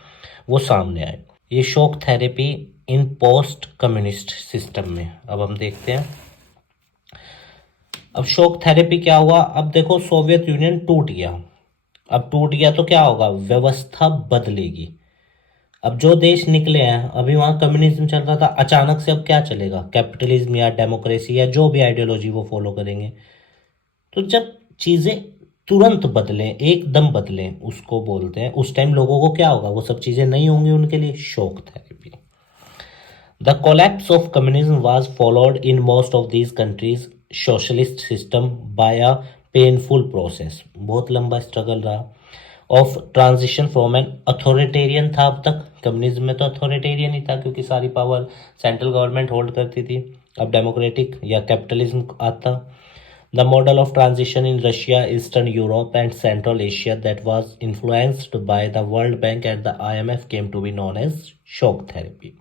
वो सामने आए। ये शॉक थेरेपी इन पोस्ट कम्युनिस्ट सिस्टम में, अब हम देखते हैं। अब शॉक थेरेपी क्या हुआ? अब देखो, सोवियत यूनियन टूट गया, अब टूट गया तो क्या होगा? व्यवस्था बदलेगी। अब जो देश निकले हैं अभी वहाँ कम्युनिज्म चल रहा था, अचानक से अब क्या चलेगा, कैपिटलिज्म या डेमोक्रेसी या जो भी आइडियोलॉजी वो फॉलो करेंगे। तो जब चीजें तुरंत बदलें, एकदम बदलें, उसको बोलते हैं, उस टाइम लोगों को क्या होगा, वो सब चीजें नहीं होंगी उनके लिए, shock therapy. The collapse of communism was followed in most of these countries socialist system by a painful process, बहुत लंबा स्ट्रगल रहा, of transition from an authoritarian था, अब तक कम्युनिज्म में तो अथॉरिटेरियन ही था क्योंकि सारी पावर सेंट्रल गवर्नमेंट होल्ड करती थी, अब डेमोक्रेटिक या कैपिटलिज्म आता। The model of transition in Russia, Eastern Europe, and Central Asia that was influenced by the World Bank and the IMF came to be known as shock therapy.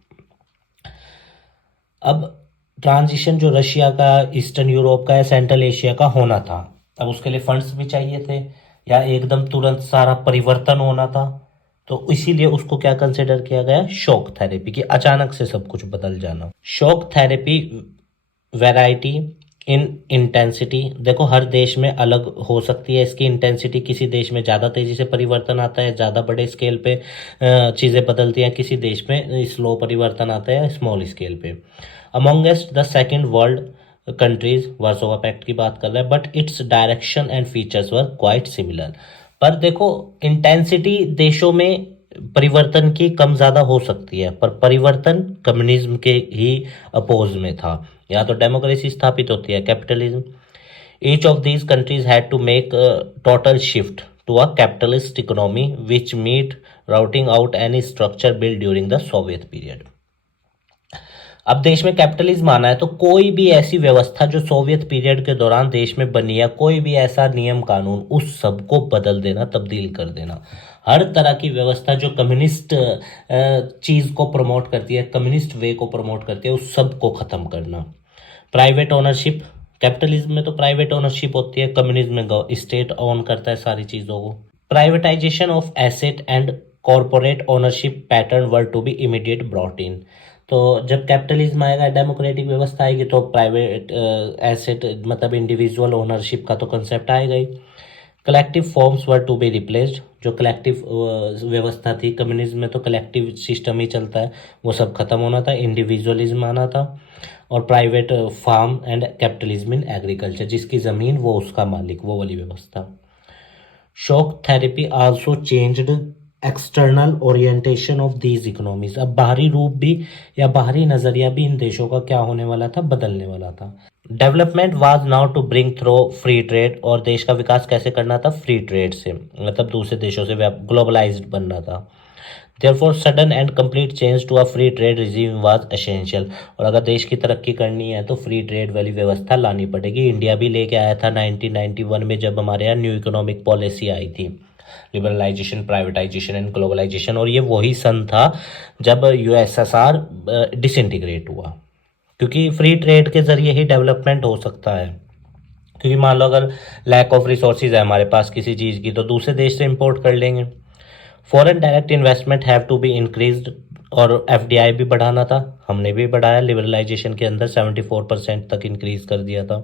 अब transition जो Russia का, eastern Europe का या central Asia का होना था, अब उसके लिए फंड्स भी चाहिए थे या एकदम तुरंत सारा परिवर्तन होना था, तो इसीलिए उसको क्या कंसिडर किया गया, शॉक थेरेपी, कि अचानक से सब कुछ बदल जाना। Shock therapy variety in intensity, देखो हर देश में अलग हो सकती है इसकी इंटेंसिटी, किसी देश में ज़्यादा तेज़ी से परिवर्तन आता है, ज़्यादा बड़े स्केल पे चीज़ें बदलती हैं, किसी देश में स्लो परिवर्तन आता है स्मॉल स्केल पे। Amongst the second world countries, Warsaw pact की बात कर रहे हैं, but its direction and features were quite similar. पर देखो इंटेंसिटी देशों में परिवर्तन की कम ज़्यादा हो सकती है, पर परिवर्तन कम्युनिज्म के ही अपोज में था। या तो डेमोक्रेसी स्थापित होती है, capitalism. Each of these countries had to make total shift to a capitalist economy which meet routing out any structure build during the Soviet period. अब देश में कैपिटलिज्म आना है तो कोई भी ऐसी व्यवस्था जो सोवियत पीरियड के दौरान देश में बनी है, कोई भी ऐसा नियम कानून, उस सबको बदल देना, तब्दील कर देना। हर तरह की व्यवस्था जो कम्युनिस्ट चीज़ को प्रमोट करती है, कम्युनिस्ट वे को प्रमोट करती है, उस सब को ख़त्म करना। प्राइवेट ओनरशिप, कैपिटलिज्म में तो प्राइवेट ओनरशिप होती है, कम्युनिज्म में स्टेट ओन करता है सारी चीज़ों को। Privatisation of asset and corporate ownership pattern were to be immediate brought in. तो जब कैपिटलिज्म आएगा, डेमोक्रेटिक व्यवस्था आएगी, तो प्राइवेट एसेट मतलब इंडिविजुअल ओनरशिप का तो कंसेप्ट आएगा ही। Collective forms were to be replaced, जो कलेक्टिव व्यवस्था थी कम्युनिज्म में तो कलेक्टिव सिस्टम ही चलता है, वो सब खत्म होना था, इंडिविजुअलिज्म आना था। और private farm and capitalism in agriculture, जिसकी ज़मीन वो उसका मालिक, वो वाली व्यवस्था। Shock therapy also changed external orientation of these economies, अब बाहरी रूप भी या बाहरी नज़रिया भी इन देशों का क्या होने वाला था, बदलने वाला था। Development was now to bring through free trade, और देश का विकास कैसे करना था, फ्री ट्रेड से, मतलब दूसरे देशों से ग्लोबलाइज्ड बनना था। Therefore, sudden and complete change to a free trade regime was essential, और अगर देश की तरक्की करनी है तो फ्री ट्रेड वाली व्यवस्था लानी पड़ेगी। इंडिया भी लेके आया था 1991 में, जब हमारे यहाँ न्यू इकोनॉमिक पॉलिसी आई थी, लिबरलाइजेशन, प्राइवेटाइजेशन एंड ग्लोबलाइजेशन, और ये वही सन था जब यूएसएसआर डिसइंटीग्रेट हुआ, क्योंकि फ्री ट्रेड के जरिए ही डेवलपमेंट हो सकता है। क्योंकि मान लो अगर लैक ऑफ रिसोर्सेज है हमारे पास किसी चीज़ की, तो दूसरे देश से इंपोर्ट कर लेंगे। Foreign direct investment have to be increased, और एफडीआई भी बढ़ाना था, हमने भी बढ़ाया, लिबरलाइजेशन के अंदर 74% तक इंक्रीज कर दिया था।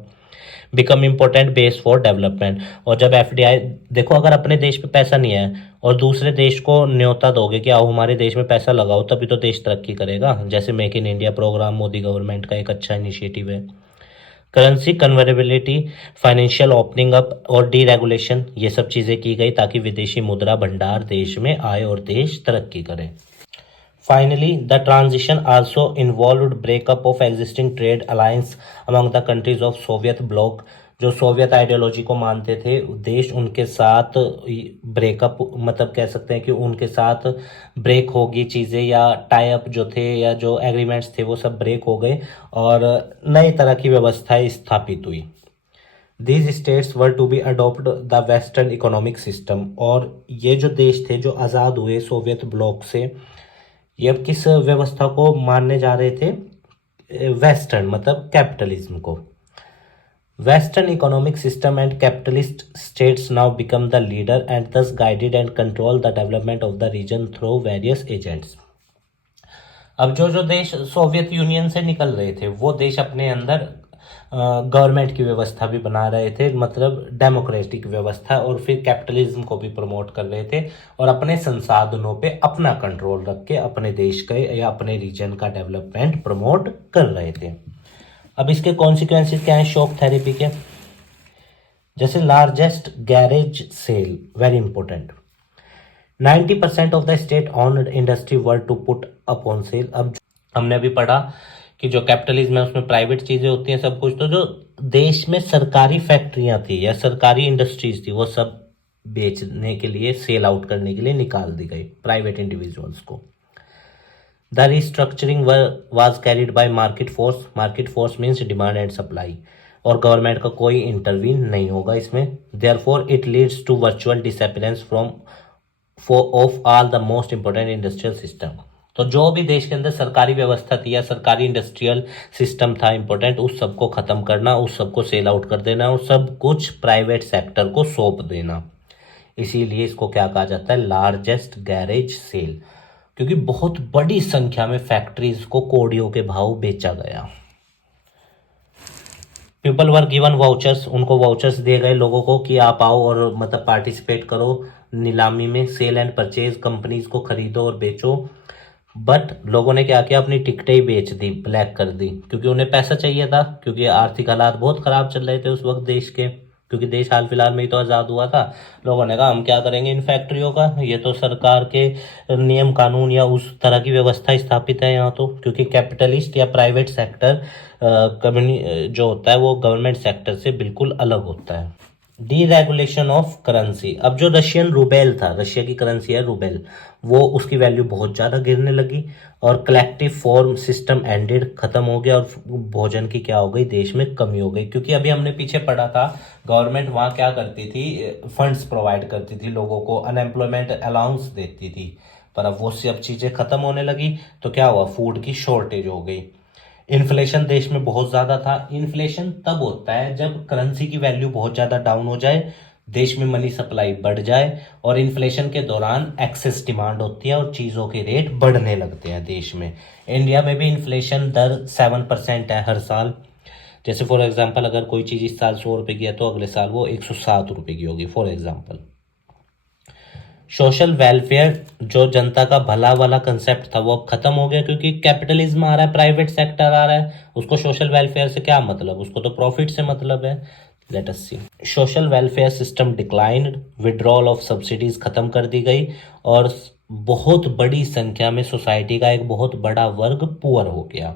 Become important base for development, और जब एफडीआई, देखो अगर अपने देश पे पैसा नहीं है और दूसरे देश को न्योता दोगे कि आओ हमारे देश में पैसा लगाओ, तभी तो देश तरक्की करेगा। जैसे make in India program Modi government का एक अच्छा इनिशिएटिव है। Currency convertibility, financial opening up और डीरेगुलेशन, ये सब चीज़ें की गई ताकि विदेशी मुद्रा भंडार देश में आए और देश तरक्की करे। Finally the transition also involved breakup of existing trade alliance among the countries of Soviet block, जो सोवियत आइडियोलॉजी को मानते थे देश, उनके साथ ब्रेकअप, मतलब कह सकते हैं कि उनके साथ ब्रेक होगी चीज़ें, या टाई अप जो थे या जो एग्रीमेंट्स थे वो सब ब्रेक हो गए और नई तरह की व्यवस्थाएं स्थापित हुई। These states were to be adopt the western economic system, और ये जो देश थे जो आज़ाद हुए सोवियत ब्लॉक से, ये अब किस व्यवस्था को मानने जा रहे थे, वेस्टर्न मतलब कैपिटलिज्म को। Western economic system and capitalist states now become the leader and thus guided and control the development of the region through various agents. अब जो जो देश सोवियत यूनियन से निकल रहे थे वो देश अपने अंदर गवर्नमेंट की व्यवस्था भी बना रहे थे, मतलब डेमोक्रेटिक व्यवस्था, और फिर कैपिटलिज्म को भी प्रमोट कर रहे थे और अपने संसाधनों पे अपना कंट्रोल रख के अपने देश का या अपने रीजन का डेवलपमेंट प्रमोट कर रहे थे। अब इसके कॉन्सिक्वेंसेस क्या हैं शॉक थेरेपी के? जैसे largest garage sale, very important, 90% of the state owned industry were to put up on sale. अब हमने अभी पढ़ा कि जो कैपिटलिज्म है उसमें प्राइवेट चीजें होती हैं सब कुछ, तो जो देश में सरकारी फैक्ट्रियां थी या सरकारी इंडस्ट्रीज थी वो सब बेचने के लिए, सेल आउट करने के लिए निकाल दी गई प्राइवेट इंडिविजुअल्स को। The restructuring was carried by market force, market force means demand and supply, और गवर्नमेंट का कोई इंटरवीन नहीं होगा इसमें। Therefore it leads to virtual disappearance from of all the most important industrial system. तो जो भी देश के अंदर सरकारी व्यवस्था थी या सरकारी इंडस्ट्रियल सिस्टम था इंपॉर्टेंट, उस सबको खत्म करना, उस सबको सेल आउट कर देना और सब कुछ प्राइवेट सेक्टर को सौंप देना। इसीलिए इसको क्या कहा जाता है? लार्जेस्ट गैरेज सेल, क्योंकि बहुत बड़ी संख्या में फैक्ट्रीज को कोड़ियों के भाव बेचा गया। पीपल वर गिवन वाउचर्स, उनको वाउचर्स दिए गए लोगों को कि आप आओ और मतलब पार्टिसिपेट करो नीलामी में, सेल एंड परचेज, कंपनीज को खरीदो और बेचो। बट लोगों ने क्या किया? अपनी टिकटें ही बेच दी, ब्लैक कर दी, क्योंकि उन्हें पैसा चाहिए था, क्योंकि आर्थिक हालात बहुत खराब चल रहे थे उस वक्त देश के, क्योंकि देश हाल फिलहाल में ही तो आज़ाद हुआ था। लोगों ने कहा हम क्या करेंगे इन फैक्ट्रियों का, ये तो सरकार के नियम कानून या उस तरह की व्यवस्था स्थापित है यहाँ तो, क्योंकि कैपिटलिस्ट या प्राइवेट सेक्टर जो होता है वो गवर्नमेंट सेक्टर से बिल्कुल अलग होता है। डीरेगुलेशन ऑफ करेंसी, अब जो रशियन रूबेल था, रशिया की करेंसी है रूबेल, वो उसकी वैल्यू बहुत ज़्यादा गिरने लगी और कलेक्टिव फॉर्म सिस्टम एंडेड, खत्म हो गया, और भोजन की क्या हो गई? देश में कमी हो गई। क्योंकि अभी हमने पीछे पढ़ा था गवर्नमेंट वहाँ क्या करती थी? फंड्स प्रोवाइड करती थी लोगों को, अनएम्प्लॉयमेंट अलाउंस देती थी, पर अब वो सब चीज़ें खत्म होने लगी तो क्या हुआ? फूड की शॉर्टेज हो गई। इन्फ्लेशन देश में बहुत ज़्यादा था। इन्फ्लेशन तब होता है जब करेंसी की वैल्यू बहुत ज़्यादा डाउन हो जाए, देश में मनी सप्लाई बढ़ जाए, और इन्फ्लेशन के दौरान एक्सेस डिमांड होती है और चीज़ों के रेट बढ़ने लगते हैं देश में। इंडिया में भी इन्फ्लेशन दर 7% है हर साल। जैसे फॉर एग्जांपल अगर कोई चीज़ इस साल 100 रुपये की है तो अगले साल वो 107 रुपये की होगी फॉर एग्जांपल। सोशल वेलफेयर, जो जनता का भला वाला कंसेप्ट था वो अब खत्म हो गया, क्योंकि कैपिटलिज्म आ रहा है, प्राइवेट सेक्टर आ रहा है, उसको सोशल वेलफेयर से क्या मतलब? उसको तो प्रॉफिट से मतलब है। Let us see. Social welfare system declined, withdrawal of subsidies खत्म कर दी गई, और बहुत बड़ी संख्या में सोसाइटी का एक बहुत बड़ा वर्ग पुअर हो गया।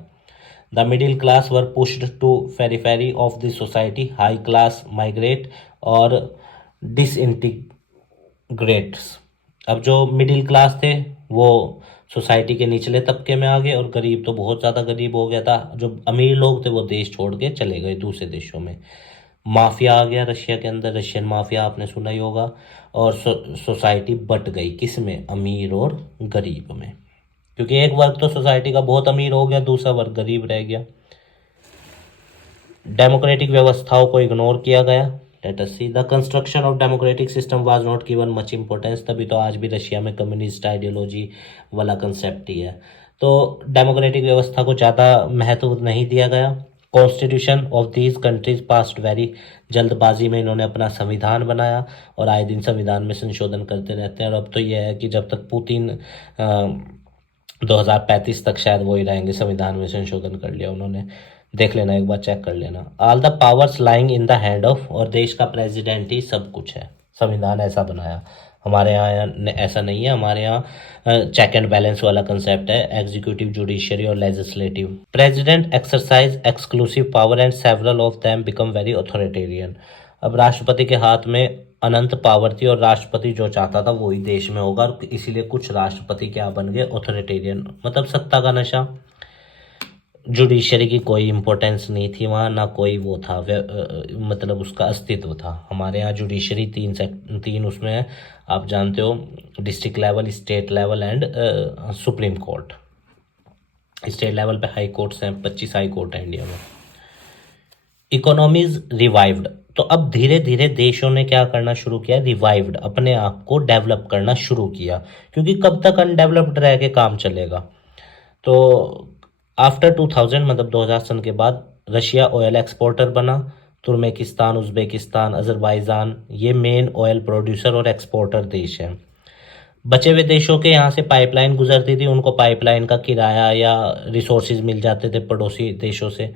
The middle class were pushed to periphery of the society, high class migrate और डिसइंटीग्रेट्स। अब जो मिडिल क्लास थे वो सोसाइटी के निचले तबके में आ गए, और गरीब तो बहुत ज़्यादा गरीब हो गया था। जो अमीर लोग थे वो देश छोड़ के चले गए दूसरे देशों में। माफिया आ गया रशिया के अंदर, रशियन माफिया आपने सुना ही होगा, और सोसाइटी बट गई किस में? अमीर और गरीब में, क्योंकि एक वर्ग तो सोसाइटी का बहुत अमीर हो गया, दूसरा वर्ग गरीब रह गया। डेमोक्रेटिक व्यवस्थाओं को इग्नोर किया गया। Let us see. The construction of democratic system was not given much importance, तभी तो आज भी रशिया में कम्युनिस्ट आइडियोलॉजी वाला कंसेप्ट ही है। तो डेमोक्रेटिक व्यवस्था को ज़्यादा महत्व नहीं दिया गया। Constitution of these countries passed very, जल्दबाजी में इन्होंने अपना संविधान बनाया और आए दिन संविधान में संशोधन करते रहते हैं। और अब तो यह है कि जब तक पुतिन 2035 तक शायद वो ही रहेंगे, संविधान में संशोधन कर लिया उन्होंने, देख लेना एक बार, चेक कर लेना। All the powers lying in the hand of, और देश का प्रेसिडेंट ही सब कुछ है, संविधान ऐसा बनाया। हमारे यहाँ ऐसा नहीं है, हमारे यहाँ चेक एंड बैलेंस वाला कंसेप्ट है, एग्जीक्यूटिव, जुडिशियरी और legislative. President exercise exclusive power and several of them become very authoritarian. अब राष्ट्रपति के हाथ में अनंत पावर थी और राष्ट्रपति जो चाहता था वही देश में होगा, इसीलिए कुछ राष्ट्रपति क्या बन गए? ऑथोरिटेरियन, मतलब सत्ता का नशा। जुडिशरी की कोई इम्पोर्टेंस नहीं थी वहाँ, ना कोई वो था मतलब उसका अस्तित्व था। हमारे यहाँ जुडिशरी तीन उसमें है, आप जानते हो, district level, state level and supreme court. State level पे हाई कोर्ट्स हैं, 25 हाई कोर्ट है इंडिया में। इकोनॉमीज रिवाइव्ड, तो अब धीरे धीरे देशों ने क्या करना शुरू किया? रिवाइव्ड, अपने आप को डेवलप करना शुरू किया, क्योंकि कब तक अनडेवलप्ड रह के काम चलेगा। तो आफ्टर 2000 मतलब 2000 सन के बाद रशिया ऑयल एक्सपोर्टर बना। तुर्कमेनिस्तान, उज्बेकिस्तान, अजरबैजान ये मेन ऑयल प्रोड्यूसर और एक्सपोर्टर देश हैं। बचे हुए देशों के यहाँ से पाइपलाइन गुजरती थी, उनको पाइपलाइन का किराया या रिसोर्सेज मिल जाते थे पड़ोसी देशों से,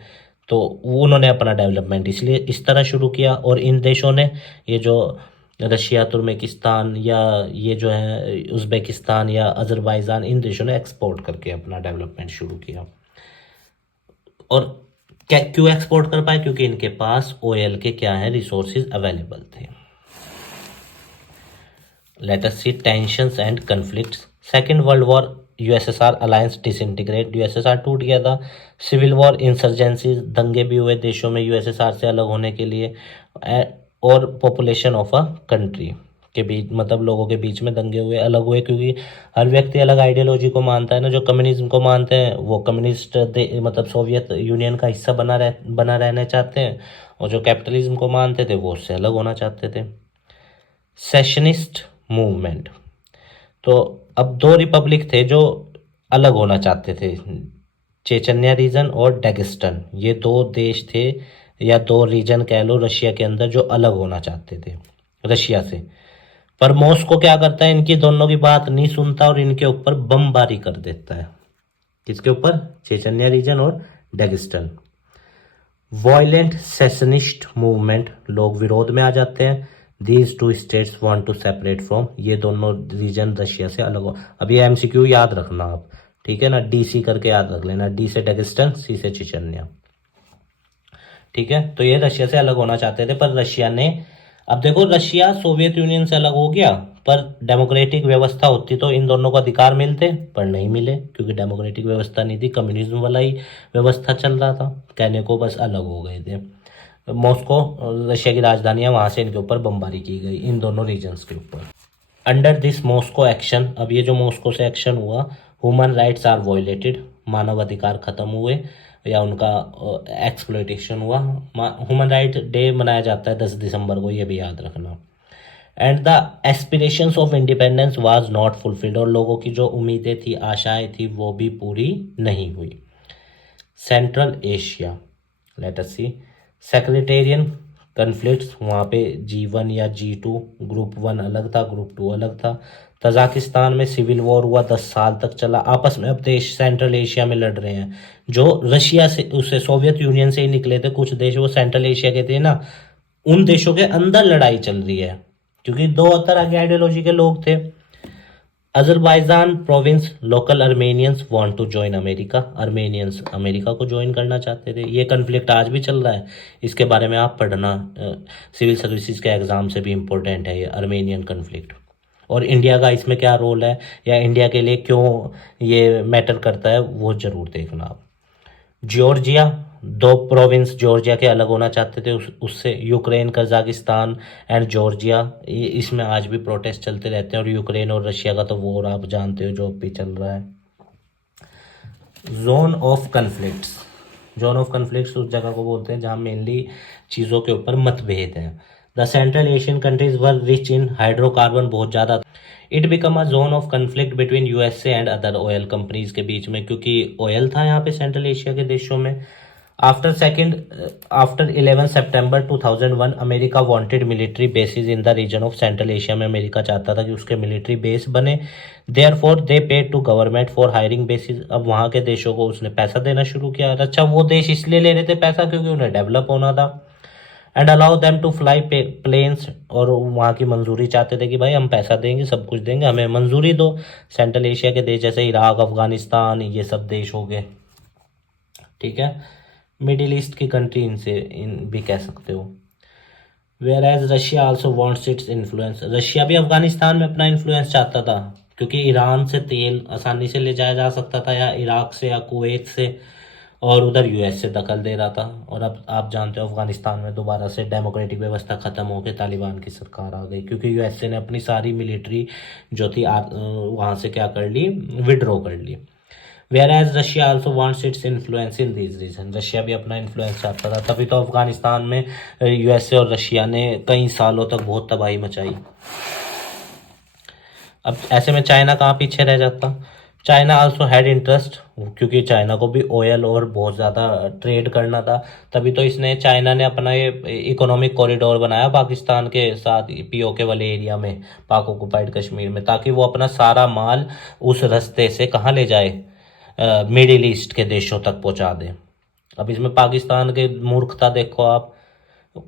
तो उन्होंने अपना डेवलपमेंट इसलिए इस तरह शुरू किया। और इन देशों ने ये जो रशिया, तुर्कमेनिस्तान या ये जो है उज़्बेकिस्तान या अजरबैजान, इन देशों ने एक्सपोर्ट करके अपना डेवलपमेंट शुरू किया। और क्यों एक्सपोर्ट कर पाए? क्योंकि इनके पास ऑयल के क्या है, रिसोर्सेज अवेलेबल थे। Let us see tensions and conflicts. Second world war, USSR alliance disintegrate, USSR टूट गया था। सिविल वॉर, इंसर्जेंसीज, दंगे भी हुए देशों में यूएसएसआर से अलग होने के लिए। और पॉपुलेशन ऑफ अ कंट्री के बीच, मतलब लोगों के बीच में दंगे हुए, अलग हुए, क्योंकि हर व्यक्ति अलग आइडियोलॉजी को मानता है ना। जो कम्युनिज्म को मानते हैं वो कम्युनिस्ट मतलब सोवियत यूनियन का हिस्सा बना रहना चाहते हैं, और जो कैपिटलिज्म को मानते थे वो उससे अलग होना चाहते थे। सेशनिस्ट मूवमेंट, तो अब दो रिपब्लिक थे जो अलग होना चाहते थे, चेचन्या रीजन और डेगेस्टन, ये दो देश थे या दो रीजन कह लो रशिया के अंदर, जो अलग होना चाहते थे रशिया से। पर मॉस्को क्या करता है, इनकी दोनों की बात नहीं सुनता और इनके ऊपर बमबारी कर देता है। किसके ऊपर? चेचन्या रीजन और डेगेस्टन। वायलेंट सेशनिस्ट मूवमेंट, लोग विरोध में आ जाते हैं। These two states want to separate from, ये दोनों रीजन रशिया से अलग हो। अब ये एमसीक्यू याद रखना आप, ठीक है ना, डीसी करके याद रख लेना, डी से डेगेस्टन, सी से चेचन्या, ठीक है। तो ये रशिया से अलग होना चाहते थे, पर रशिया ने, अब देखो रशिया सोवियत यूनियन से अलग हो गया, पर डेमोक्रेटिक व्यवस्था होती तो इन दोनों को अधिकार मिलते, पर नहीं मिले, क्योंकि डेमोक्रेटिक व्यवस्था नहीं थी, कम्युनिज्म वाला ही व्यवस्था चल रहा था, कहने को बस अलग हो गए थे। मॉस्को रशिया की राजधानी है, वहां से इनके ऊपर बमबारी की गई, इन दोनों रीजन्स के ऊपर। अंडर दिस मॉस्को एक्शन, अब ये जो मॉस्को से एक्शन हुआ, ह्यूमन राइट्स आर वायलेटेड, मानव अधिकार खत्म हुए या उनका एक्सप्लॉयटेशन हुआ। ह्यूमन राइट डे मनाया जाता है 10 दिसंबर को, ये भी याद रखना। And the aspirations of independence was not fulfilled, और लोगों की जो उम्मीदें थी, आशाएं थी, वो भी पूरी नहीं हुई। सेंट्रल एशिया, लेट अस सी सेक्रेटेरियन कन्फ्लिक्ट्स, वहाँ पे G1 या G2, ग्रुप 1 अलग था, ग्रुप 2 अलग था। तजाकिस्तान में सिविल वॉर हुआ, 10 साल तक चला, आपस में अब देश सेंट्रल एशिया में लड़ रहे हैं, जो रशिया से, उससे सोवियत यूनियन से ही निकले थे कुछ देश, वो सेंट्रल एशिया के थे ना, उन देशों के अंदर लड़ाई चल रही है, क्योंकि दो तरह के आइडियोलॉजी के लोग थे। Azerbaijan province, local Armenians want to join America, Armenians America को ज्वाइन करना चाहते थे। ये कन्फ्लिक्ट आज भी चल रहा है, इसके बारे में आप पढ़ना, सिविल सर्विसेज के एग्जाम से भी इम्पोर्टेंट है ये अर्मेनियन कन्फ्लिक्ट। और इंडिया का इसमें क्या रोल है, या इंडिया के लिए क्यों ये मैटर करता है, वो जरूर देखना आप। जॉर्जिया, दो प्रोविंस जॉर्जिया के अलग होना चाहते थे उससे, यूक्रेन, कजाकिस्तान एंड जॉर्जिया, इसमें आज भी प्रोटेस्ट चलते रहते हैं। और यूक्रेन और रशिया का तो वॉर आप जानते हो जो भी चल रहा है। Zone of conflicts, zone of conflicts उस जगह को बोलते हैं जहाँ मेनली चीज़ों के ऊपर मतभेद हैं। The central Asian countries were rich in hydrocarbon, बहुत ज़्यादा। It become a zone of conflict between USA and other oil companies के बीच में, क्योंकि ऑयल था यहाँ पे सेंट्रल एशिया के देशों में। आफ्टर 11 सितंबर 2001 America wanted military basis in the region of central Asia में, अमेरिका चाहता था कि उसके मिलिट्री बेस बने। Therefore they paid to government for hiring basis, अब वहाँ के देशों को उसने पैसा देना शुरू किया। अच्छा, वो देश इसलिए ले रहे थे पैसा क्योंकि उन्हें डेवलप होना था। And allow them to fly planes, और वहाँ की मंजूरी चाहते थे कि भाई हम पैसा देंगे, सब कुछ देंगे, हमें मंजूरी दो। सेंट्रल एशिया के देश जैसे इराक, अफगानिस्तान, ये सब देश हो गए, ठीक है। मिडिल ईस्ट की कंट्री इनसे भी कह सकते हो। Where as Russia also wants its influence, Russia भी अफगानिस्तान में अपना इन्फ्लुएंस चाहता था, क्योंकि ईरान से तेल आसानी से ले जाया जा सकता था, या इराक से या कुवैत से, और उधर यूएस से दखल दे रहा था। और अब आप जानते हो अफगानिस्तान में दोबारा से डेमोक्रेटिक व्यवस्था खत्म होकर तालिबान की सरकार आ गई, क्योंकि यूएसए ने अपनी सारी मिलिट्री जो थी वहाँ से क्या कर ली, विड्रॉ कर ली। Where as Russia also wants its influence in these region, Russia भी अपना इन्फ्लुएंस चाहता था, तभी तो अफगानिस्तान में यूएसए और रशिया ने कई सालों तक बहुत तबाही मचाई। अब ऐसे में चाइना कहाँ पीछे रह जाता। चाइना आल्सो हैड इंटरेस्ट, क्योंकि चाइना को भी ऑयल और बहुत ज़्यादा ट्रेड करना था। तभी तो इसने चाइना ने अपना ये इकोनॉमिक कॉरिडोर बनाया पाकिस्तान के साथ, पीओके वाले एरिया में, पाक ऑक्युपाइड कश्मीर में, ताकि वो अपना सारा माल उस रास्ते से कहाँ ले जाए, मिडिल ईस्ट के देशों तक पहुँचा दे। अब इसमें पाकिस्तान के मूर्खता देखो आप,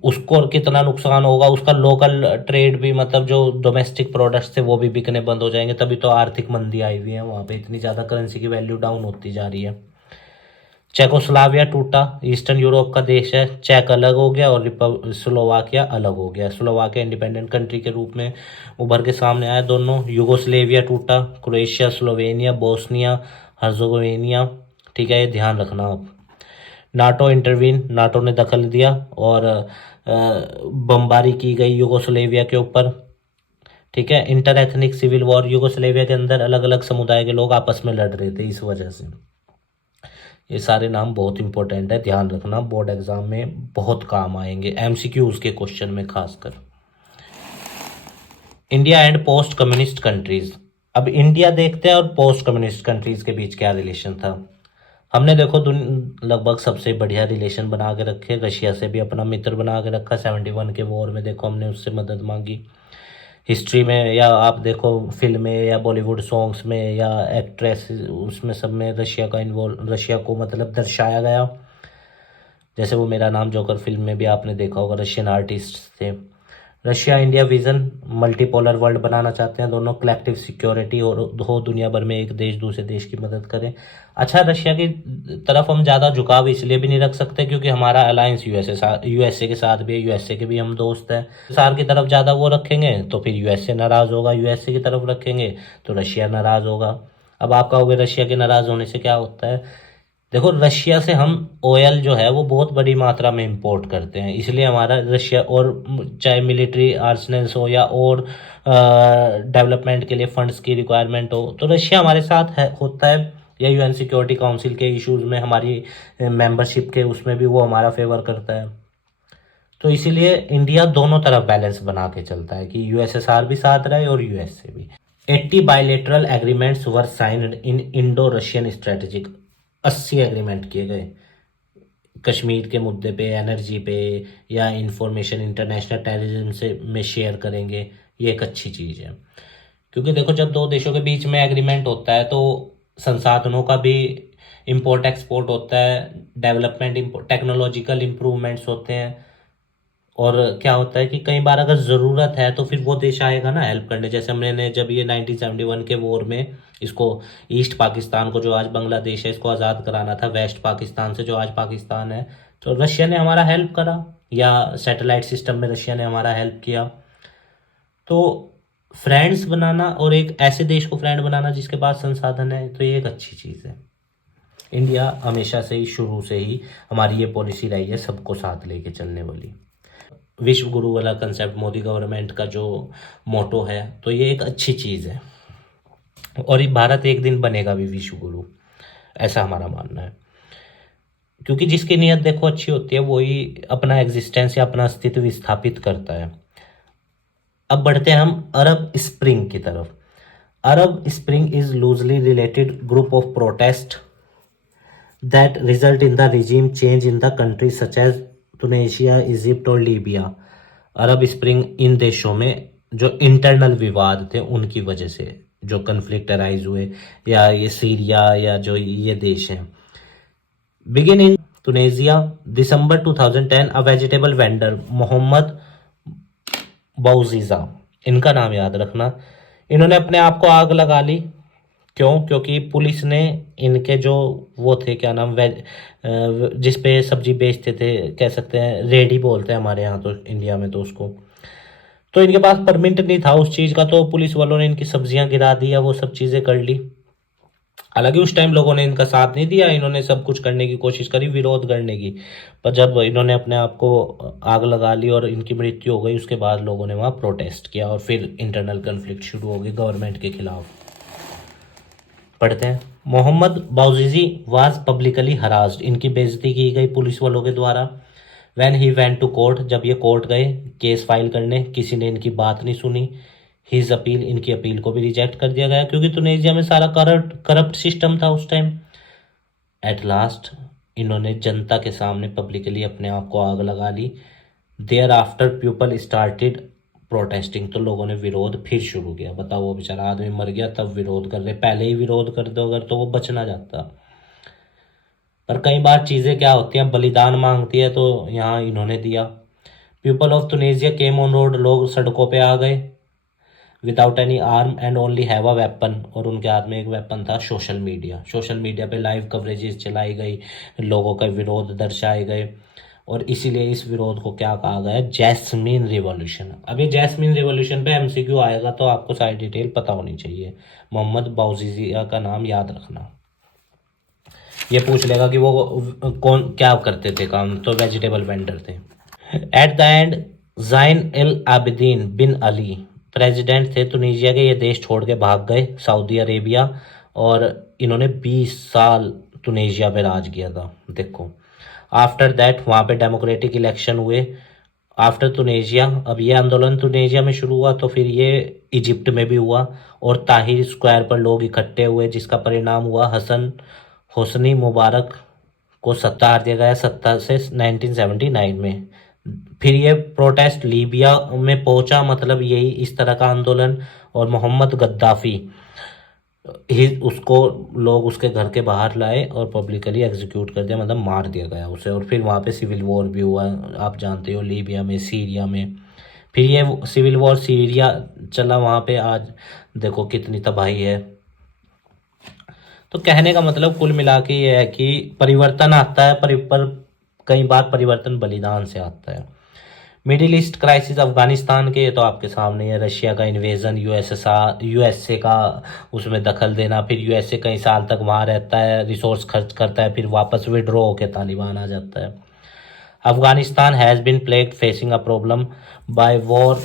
उसको कितना नुकसान होगा, उसका लोकल ट्रेड भी, मतलब जो डोमेस्टिक प्रोडक्ट्स थे वो भी बिकने बंद हो जाएंगे। तभी तो आर्थिक मंदी आई हुई है वहाँ पे, इतनी ज़्यादा करेंसी की वैल्यू डाउन होती जा रही है। चेकोस्लाविया टूटा, ईस्टर्न यूरोप का देश है, चेक अलग हो गया और स्लोवाकिया अलग हो गया। स्लोवाकिया इंडिपेंडेंट कंट्री के रूप में उभर के सामने आया दोनों। यूगोस्लेविया टूटा, क्रोएशिया, स्लोवेनिया, बोस्निया हर्जोगोविनिया, ठीक है, ये ध्यान रखना आप। नाटो इंटरवीन, नाटो ने दखल दिया और बमबारी की गई यूगोस्लेविया के ऊपर, ठीक है। इंटर एथनिक सिविल वॉर, यूगोस्लेविया के अंदर अलग अलग समुदाय के लोग आपस में लड़ रहे थे इस वजह से। ये सारे नाम बहुत इंपॉर्टेंट है, ध्यान रखना, बोर्ड एग्जाम में बहुत काम आएंगे, एमसीक्यूज के क्वेश्चन में खासकर। India and post communist countries. अब इंडिया देखते हैं और पोस्ट कम्युनिस्ट कंट्रीज के बीच क्या रिलेशन था। हमने देखो लगभग सबसे बढ़िया रिलेशन बना के रखे, रशिया से भी अपना मित्र बना के रखा। 71 के वॉर में देखो हमने उससे मदद मांगी। हिस्ट्री में या आप देखो फिल्में या बॉलीवुड सॉन्ग्स में या एक्ट्रेस, उसमें सब में रशिया को मतलब दर्शाया गया। जैसे वो मेरा नाम जोकर फिल्म में भी आपने देखा होगा, रशियन आर्टिस्ट थे। Russia India vision, multipolar world बनाना चाहते हैं दोनों, कलेक्टिव सिक्योरिटी और हो दुनिया भर में, एक देश दूसरे देश की मदद करे। अच्छा, रशिया की तरफ हम ज़्यादा झुकाव इसलिए भी नहीं रख सकते क्योंकि हमारा अलायंस यूएसए के साथ भी है, यूएसए के भी हम दोस्त हैं। सार की तरफ ज़्यादा वो रखेंगे तो फिर यूएसए नाराज़ होगा, यूएसए की तरफ रखेंगे तो रशिया नाराज़ होगा। अब आप कहोगे रशिया के नाराज़ होने से क्या होता है। देखो, रशिया से हम ऑयल जो है वो बहुत बड़ी मात्रा में इंपोर्ट करते हैं, इसलिए हमारा रशिया, और चाहे मिलिट्री आर्सनल्स हो या और डेवलपमेंट के लिए फंड्स की रिक्वायरमेंट हो, तो रशिया हमारे साथ होता है। या यूएन सिक्योरिटी काउंसिल के इश्यूज में हमारी मेंबरशिप के उसमें भी वो हमारा फेवर करता है। तो इसीलिए इंडिया दोनों तरफ बैलेंस बना के चलता है कि यूएसएसआर भी साथ रहे और यूएसए भी। 80 bilateral agreements were signed in Indo Russian strategic. 80 agreement किए गए कश्मीर के मुद्दे पे, एनर्जी पे, या इंफॉर्मेशन इंटरनेशनल टेररिज्म से में शेयर करेंगे। ये एक अच्छी चीज़ है, क्योंकि देखो जब दो देशों के बीच में एग्रीमेंट होता है तो संसाधनों का भी इंपोर्ट एक्सपोर्ट होता है, डेवलपमेंट टेक्नोलॉजिकल इम्प्रूवमेंट्स होते हैं, और क्या होता है कि कई बार अगर ज़रूरत है तो फिर वो देश आएगा ना हेल्प करने। जैसे हमने जब ये 1971 के वॉर में इसको, ईस्ट पाकिस्तान को जो आज बांग्लादेश है, इसको आज़ाद कराना था वेस्ट पाकिस्तान से जो आज पाकिस्तान है, तो रशिया ने हमारा हेल्प करा, या सैटेलाइट सिस्टम में रशिया ने हमारा हेल्प किया। तो फ्रेंड्स बनाना और एक ऐसे देश को फ्रेंड बनाना जिसके पास संसाधन है, तो ये एक अच्छी चीज़ है। इंडिया हमेशा से ही, शुरू से ही हमारी ये पॉलिसी रही है सबको साथ लेके चलने वाली। विश्व गुरु वाला कंसेप्ट मोदी गवर्नमेंट का जो मोटो है, तो ये एक अच्छी चीज़ है, और ये भारत एक दिन बनेगा भी विश्व गुरु, ऐसा हमारा मानना है। क्योंकि जिसकी नीयत देखो अच्छी होती है वही अपना एग्जिस्टेंस या अपना अस्तित्व स्थापित करता है। अब बढ़ते हैं हम अरब स्प्रिंग की तरफ। Arab spring is loosely related group of protest that result in the regime change in the country such as Tunisia, Egypt और लीबिया। अरब स्प्रिंग इन देशों में जो इंटरनल विवाद थे उनकी वजह से जो कन्फ्लिक्ट अराइज हुए, या ये सीरिया या जो ये देश हैं। Begin in Tunisia, December 2010, a vegetable vendor Mohammed Bouazizi, इनका नाम याद रखना, इन्होंने अपने आप को आग लगा ली। क्यों? क्योंकि पुलिस ने इनके जो वो थे, क्या नाम, जिस पे सब्जी बेचते थे, कह सकते हैं रेडी बोलते हैं हमारे यहाँ तो, इंडिया में तो उसको, तो इनके पास परमिट नहीं था उस चीज़ का, तो पुलिस वालों ने इनकी सब्जियां गिरा दी या वो सब चीज़ें कर ली। हालांकि उस टाइम लोगों ने इनका साथ नहीं दिया, इन्होंने सब कुछ करने की कोशिश करी, विरोध करने की, पर जब इन्होंने अपने आप को आग लगा ली और इनकी मृत्यु हो गई, उसके बाद लोगों ने वहाँ प्रोटेस्ट किया और फिर इंटरनल कन्फ्लिक्ट शुरू हो गई गवर्नमेंट के खिलाफ। पढ़ते हैं, Mohamed Bouazizi was publicly harassed, इनकी बेइज्जती की गई पुलिस वालों के द्वारा। When he went to court, जब ये कोर्ट गए केस फाइल करने, किसी ने इनकी बात नहीं सुनी। हिज अपील, इनकी अपील को भी रिजेक्ट कर दिया गया क्योंकि तुनेजिया में सारा करप्ट सिस्टम था उस टाइम। एट लास्ट इन्होंने जनता के सामने पब्लिकली अपने आप को आग लगा ली। Thereafter people started protesting, तो लोगों ने विरोध फिर शुरू किया। बताओ, वो बेचारा आदमी मर गया तब विरोध कर रहे, पहले ही विरोध कर दो अगर तो वो बच ना जाता। पर कई बार चीज़ें क्या होती हैं, बलिदान मांगती है, तो यहाँ इन्होंने दिया। People of Tunisia came on road, लोग सड़कों पे आ गए without any arm and only have a weapon, और उनके हाथ में एक वेपन था सोशल मीडिया। सोशल मीडिया पे लाइव कवरेजेस चलाई गई, लोगों का विरोध दर्शाए गए, और इसीलिए इस विरोध को क्या कहा गया, जैस्मीन रिवॉल्यूशन। अब ये जैस्मीन रिवॉल्यूशन पे एमसीक्यू आएगा तो आपको सारी डिटेल पता होनी चाहिए। मोहम्मद बाउजीजिया का नाम याद रखना। ये पूछ लेगा कि वो कौन क्या करते थे काम, तो वेजिटेबल वेंडर थे। At the end Zine El Abidine Ben Ali president थे तुनीजिया के, ये देश छोड़ के भाग गए सऊदी अरेबिया, और इन्होंने 20 साल तुनीजिया पे राज किया था। देखो, आफ्टर दैट वहाँ पे डेमोक्रेटिक इलेक्शन हुए आफ्टर तुनीजिया। अब ये आंदोलन तुनीजिया में शुरू हुआ तो फिर ये इजिप्ट में भी हुआ, और ताहिर स्क्वायर पर लोग इकट्ठे हुए, जिसका परिणाम हुआ हसन होसनी मुबारक को सत्ता दिया गया सत्ता से 1979 में। फिर ये प्रोटेस्ट लीबिया में पहुंचा, मतलब यही इस तरह का आंदोलन, और मोहम्मद गद्दाफी ही उसको लोग उसके घर के बाहर लाए और पब्लिकली एग्जीक्यूट कर दिया, मतलब मार दिया गया उसे। और फिर वहाँ पे सिविल वॉर भी हुआ, आप जानते हो, लीबिया में, सीरिया में। फिर ये सिविल वॉर सीरिया चला, वहाँ पे आज देखो कितनी तबाही है। तो कहने का मतलब कुल मिला के ये है कि परिवर्तन आता है, पर कई बार परिवर्तन बलिदान से आता है। मिडिल ईस्ट क्राइसिस अफगानिस्तान के, ये तो आपके सामने है। रशिया का इन्वेजन, यूएसए का उसमें दखल देना, फिर यूएसए कई साल तक वहाँ रहता है, रिसोर्स खर्च करता है, फिर वापस विड्रॉ होकर तालिबान आ जाता है। Afghanistan has been plagued facing a problem by war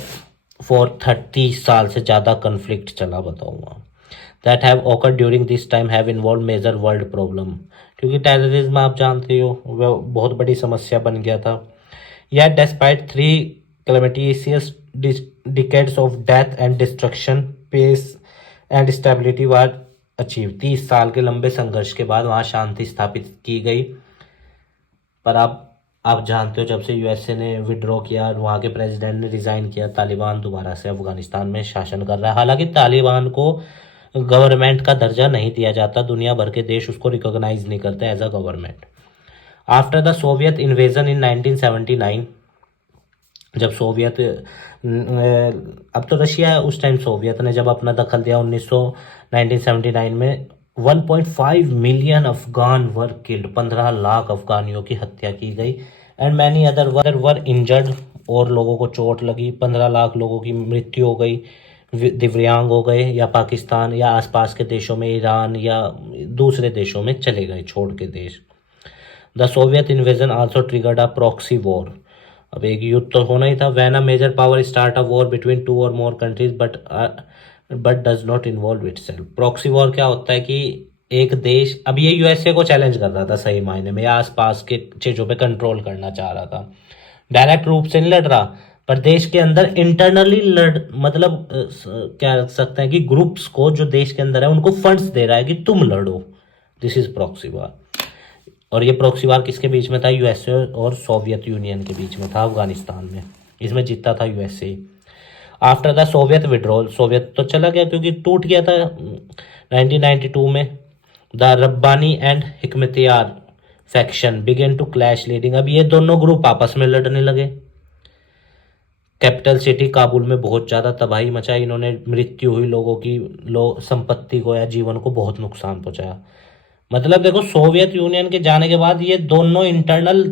for 30 साल से ज़्यादा कन्फ्लिक्ट चला, बताऊँगा। That have occur during this time have involve major world problem, क्योंकि टेररिज्म आप जानते हो वह बहुत बड़ी समस्या बन गया था। Yet, despite 3 calamitous decades of death and destruction, peace and stability were achieved. 30 साल के लंबे संघर्ष के बाद वहाँ शांति स्थापित की गई। पर आप जानते हो, जब से यूएसए ने विड्रॉ किया और वहाँ के प्रेसिडेंट ने रिज़ाइन किया, तालिबान दोबारा से अफगानिस्तान में शासन कर रहा है। हालांकि तालिबान को गवर्नमेंट का दर्जा नहीं दिया जाता, दुनिया भर के देश उसको रिकॉग्नाइज नहीं करते as a government. After the Soviet invasion in 1979, जब सोवियत अब तो रशिया है, उस टाइम सोवियत ने जब अपना दखल दिया 1979 में, 1.5 million Afghan were killed, 15 lakh अफगानियों की हत्या की गई, and many other were injured, और लोगों को चोट लगी। 15 लाख लोगों की मृत्यु हो गई, दिव्यांग हो गए, या पाकिस्तान या आसपास के देशों में, ईरान या दूसरे देशों में चले गए छोड़ के देश। The Soviet invasion also triggered a proxy war, अब एक युद्ध तो होना ही था। When a major power start a war between 2 और more countries but does not involve itself. Proxy war क्या होता है कि एक देश, अब ये यूएसए को चैलेंज कर रहा था सही मायने में, या आसपास के चीज़ों पे कंट्रोल करना चाह रहा था, डायरेक्ट रूप से नहीं लड़ रहा, पर देश के अंदर इंटरनली मतलब क्या रख सकते हैं कि ग्रुप्स को जो देश के अंदर है उनको फंड्स दे रहा है कि तुम लड़ो। This is proxy war. और ये प्रॉक्सी वार किसके बीच में था, यूएसए और सोवियत यूनियन के बीच में था अफगानिस्तान में। इसमें जीता था USA. After the Soviet withdrawal, Soviet तो चला गया क्योंकि टूट गया था 1992 में। The Rabbani and Hekmatyar faction began to clash leading, अब ये दोनों ग्रुप आपस में लड़ने लगे। कैपिटल सिटी काबुल में बहुत ज़्यादा तबाही मचाई इन्होंने, मृत्यु हुई लोगों की, संपत्ति को या जीवन को बहुत नुकसान पहुंचाया। मतलब देखो, सोवियत यूनियन के जाने के बाद ये दोनों इंटरनल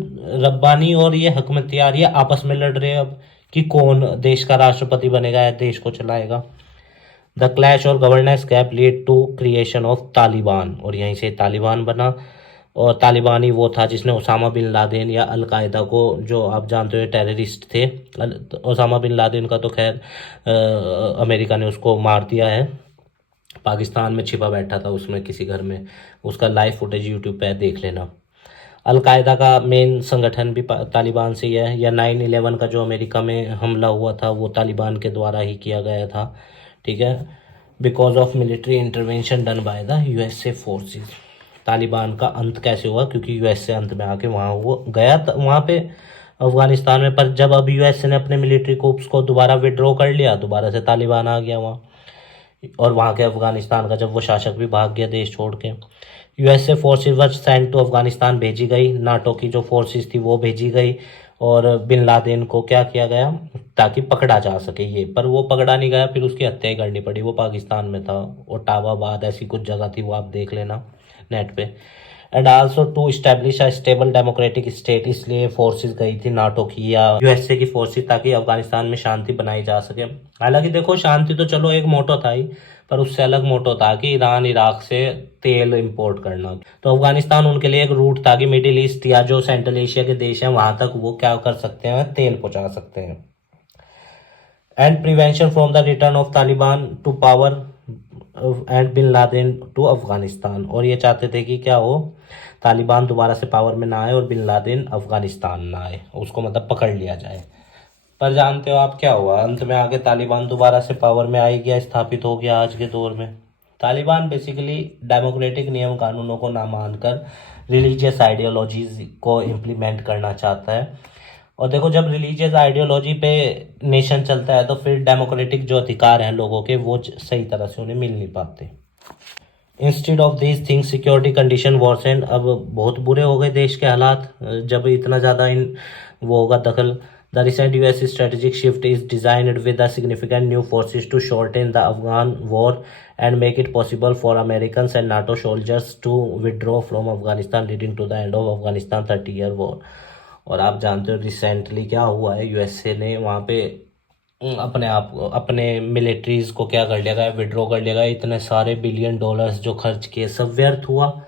रब्बानी और ये हकमतियार ये आपस में लड़ रहे हैं अब कि कौन देश का राष्ट्रपति बनेगा या देश को चलाएगा। द क्लैश और governance gap lead to creation of Taliban, और यहीं से तालिबान बना। और तालिबान ही वो था जिसने ओसामा बिन लादेन या अलकायदा को, जो आप जानते हो टेररिस्ट थे, ओसामा बिन लादेन का तो खैर अमेरिका ने उसको मार दिया है, पाकिस्तान में छिपा बैठा था उसमें किसी घर में, उसका लाइव फुटेज यूट्यूब पे देख लेना। अलकायदा का मेन संगठन भी तालिबान से ही है, या 9/11 का जो अमेरिका में हमला हुआ था वो तालिबान के द्वारा ही किया गया था, ठीक है, because of military intervention done by the USA forces. Taliban का अंत कैसे हुआ, क्योंकि यूएसए अंत में आके वहाँ वो गया वहाँ पे अफगानिस्तान में, पर जब अब यूएसए ने अपने मिलिट्री कोर्प्स को दोबारा विड्रॉ कर लिया, दोबारा से तालिबान आ गया वहाँ, और वहाँ के अफगानिस्तान का जब वो शासक भी भाग गया देश छोड़ के। USA forces were sent to Afghanistan भेजी गई, नाटो की जो फोर्सेज थी वो भेजी गई, और बिन लादेन को क्या किया गया ताकि पकड़ा जा सके ये, पर वो पकड़ा नहीं गया, फिर उसकी हत्या ही करनी पड़ी। वो पाकिस्तान में था, ओटावाबाद ऐसी कुछ जगह थी, वो आप देख लेना नेट पे। And also to establish a stable democratic state, इसलिए फोर्सेस गई थी नाटो की या यूएसए की फोर्सेस, ताकि अफगानिस्तान में शांति बनाई जा सके। हालांकि देखो शांति तो चलो एक मोटो था ही, पर उससे अलग मोटो था कि ईरान इराक से तेल इंपोर्ट करना। तो अफगानिस्तान उनके लिए एक रूट था कि मिडिल ईस्ट या जो सेंट्रल एशिया के देश हैं वहां तक वो क्या कर सकते हैं, तेल पहुंचा सकते हैं। And prevention from the return of Taliban to power and Bin Laden to Afghanistan, और ये चाहते थे कि क्या हो, तालिबान दोबारा से पावर में ना आए और बिन लादेन अफगानिस्तान ना आए, उसको मतलब पकड़ लिया जाए। पर जानते हो आप क्या हुआ, अंत में आके तालिबान दोबारा से पावर में आई गया, स्थापित हो गया आज के दौर में। तालिबान बेसिकली डेमोक्रेटिक नियम कानूनों को ना मानकर रिलीजियस आइडियोलॉजीज को इम्प्लीमेंट करना चाहता है। और देखो जब रिलीजियस आइडियोलॉजी पे नेशन चलता है तो फिर डेमोक्रेटिक जो अधिकार हैं लोगों के वो सही तरह से उन्हें मिल नहीं पाते। Instead of this things security condition worsen, अब बहुत बुरे हो गए देश के हालात जब इतना ज़्यादा इन वो होगा दखल। The recent US strategic shift is designed with a significant new forces to shorten the Afghan war and make it possible for American and NATO soldiers to withdraw from Afghanistan leading to the end of Afghanistan 30-year war. और आप जानते हो recently क्या हुआ है, USA ने वहाँ पे अपने आप अपने मिलिट्रीज को क्या कर लिया गया, विड्रॉ कर लिया गया। इतने सारे $बिलियन जो खर्च किए सब व्यर्थ हुआ।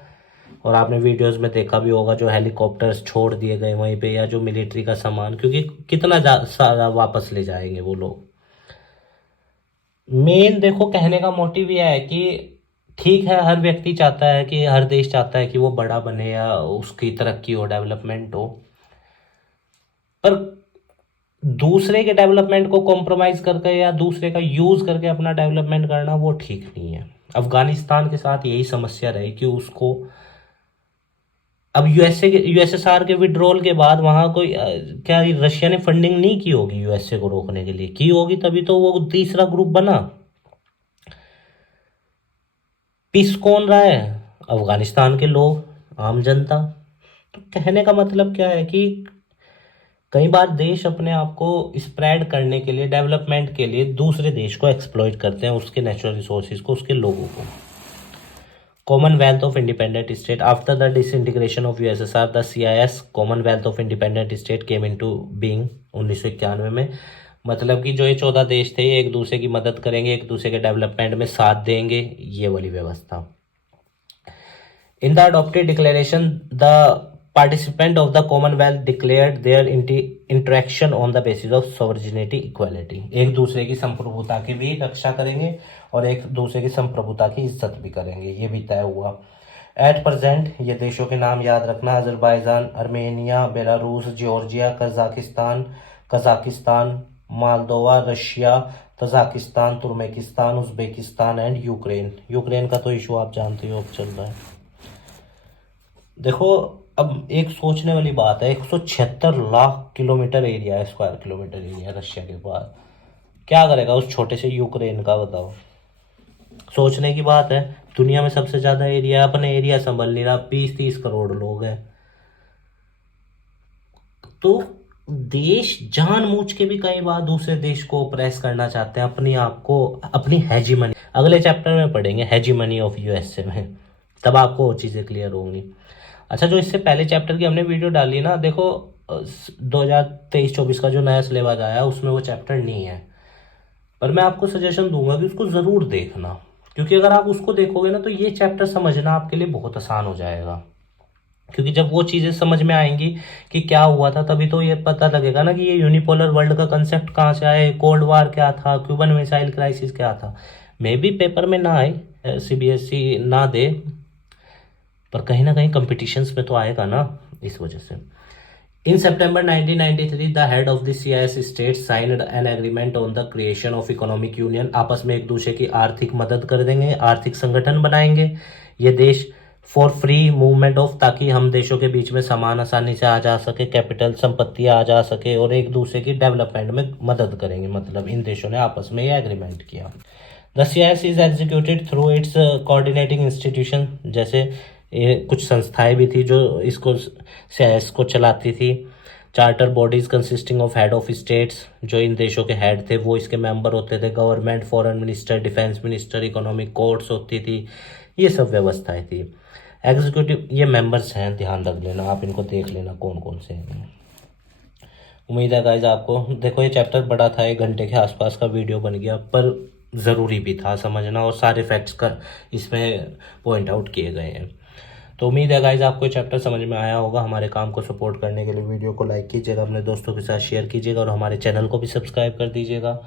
और आपने वीडियोस में देखा भी होगा जो हेलीकॉप्टर्स छोड़ दिए गए वहीं पे, या जो मिलिट्री का सामान, क्योंकि कितना सारा वापस ले जाएंगे वो लोग। मेन देखो कहने का मोटिव यह है कि ठीक है हर व्यक्ति चाहता है कि हर देश चाहता है कि वो बड़ा बने या उसकी तरक्की हो, डेवलपमेंट हो, पर दूसरे के डेवलपमेंट को कॉम्प्रोमाइज करके या दूसरे का यूज करके अपना डेवलपमेंट करना वो ठीक नहीं है। अफगानिस्तान के साथ यही समस्या रही कि उसको अब यूएसएसआर के विड्रॉल के बाद वहां कोई क्या रशिया ने फंडिंग नहीं की होगी यूएसए को रोकने के लिए, की होगी तभी तो वो तीसरा ग्रुप बना। पीस कौन रहा है, अफगानिस्तान के लोग, आम जनता। तो कहने का मतलब क्या है कि कई बार देश अपने आप को स्प्रेड करने के लिए, डेवलपमेंट के लिए दूसरे देश को एक्सप्लॉइट करते हैं, उसके नेचुरल रिसोर्सेज को, उसके लोगों को। Commonwealth of independent state, after the disintegration of USSR the CIS Commonwealth of independent state came into being 1991 में। मतलब कि जो ये 14 देश थे ये एक दूसरे की मदद करेंगे, एक दूसरे के डेवलपमेंट में साथ देंगे, ये वाली व्यवस्था। In the adopted declaration, the participant of the Commonwealth declared their interaction on the basis of sovereignty equality। एक दूसरे की संप्रभुता की भी रक्षा करेंगे और एक दूसरे की संप्रभुता की इज्जत भी करेंगे, ये भी तय हुआ। एट प्रेजेंट ये देशों के नाम याद रखना, Azerbaijan, Armenia, Belarus, Georgia, Kazakhstan, Moldova, Russia, Tajikistan, Turkmenistan, Uzbekistan and Ukraine. Ukraine का तो इशू आप जानते हो अब चल रहा है। देखो अब एक सोचने वाली बात है, 176 लाख किलोमीटर एरिया है, स्क्वायर किलोमीटर एरिया रशिया के पास, क्या करेगा उस छोटे से यूक्रेन का, बताओ। सोचने की बात है, दुनिया में सबसे ज्यादा एरिया, अपने एरिया संभल नहीं रहा, 20-30 करोड़ लोग हैं। तो देश जानबूझ के भी कई बार दूसरे देश को प्रेस करना चाहते हैं, अपने आप को, अपनी हेजीमनी। अगले चैप्टर में पढ़ेंगे हेजीमनी ऑफ यूएसए में, तब आपको वो चीजें क्लियर होंगी। अच्छा, जो इससे पहले चैप्टर की हमने वीडियो डाली ना, देखो 2023-24 का जो नया सिलेबस आया उसमें वो चैप्टर नहीं है, पर मैं आपको सजेशन दूंगा कि उसको ज़रूर देखना, क्योंकि अगर आप उसको देखोगे ना तो ये चैप्टर समझना आपके लिए बहुत आसान हो जाएगा। क्योंकि जब वो चीज़ें समझ में आएंगी कि क्या हुआ था, तभी तो ये पता लगेगा ना कि ये यूनिपोलर वर्ल्ड का कंसेप्ट कहाँ से आया, कोल्ड वार क्या था, क्यूबन मिसाइल क्राइसिस क्या था। मे बी पेपर में ना आए, सीबीएसई ना दे, पर कहीं ना कहीं कंपटीशंस में तो आएगा ना। इस वजह से। In September 1993, the head of the CIS states signed an agreement on the creation of economic union। आपस में एक दूसरे की आर्थिक मदद कर देंगे, आर्थिक संगठन बनाएंगे ये देश, फॉर फ्री मूवमेंट ऑफ, ताकि हम देशों के बीच में सामान आसानी से आ जा सके, कैपिटल संपत्ति आ जा सके, और एक दूसरे की डेवलपमेंट में मदद करेंगे। मतलब इन देशों ने आपस में ये एग्रीमेंट किया। The CIS is executed through it's coordinating institution, जैसे ये कुछ संस्थाएं भी थी जो इसको CIS को चलाती थी। Charter bodies consisting of head of states, जो इन देशों के हेड थे वो इसके मेंबर होते थे। Government, foreign minister, defence minister, economic courts होती थी, ये सब व्यवस्थाएं थी। एग्जीक्यूटिव, ये मेंबर्स हैं, ध्यान रख लेना आप, इनको देख लेना कौन कौन से हैं। उम्मीद है गाइज आपको, देखो ये चैप्टर बड़ा था, 1 घंटे के आसपास का वीडियो बन गया, पर ज़रूरी भी था समझना, और सारे फैक्ट्स का इसमें पॉइंट आउट किए गए हैं। तो उम्मीद है गाइज आपको ये चैप्टर समझ में आया होगा। हमारे काम को सपोर्ट करने के लिए वीडियो को लाइक कीजिएगा, अपने दोस्तों के साथ शेयर कीजिएगा, और हमारे चैनल को भी सब्सक्राइब कर दीजिएगा।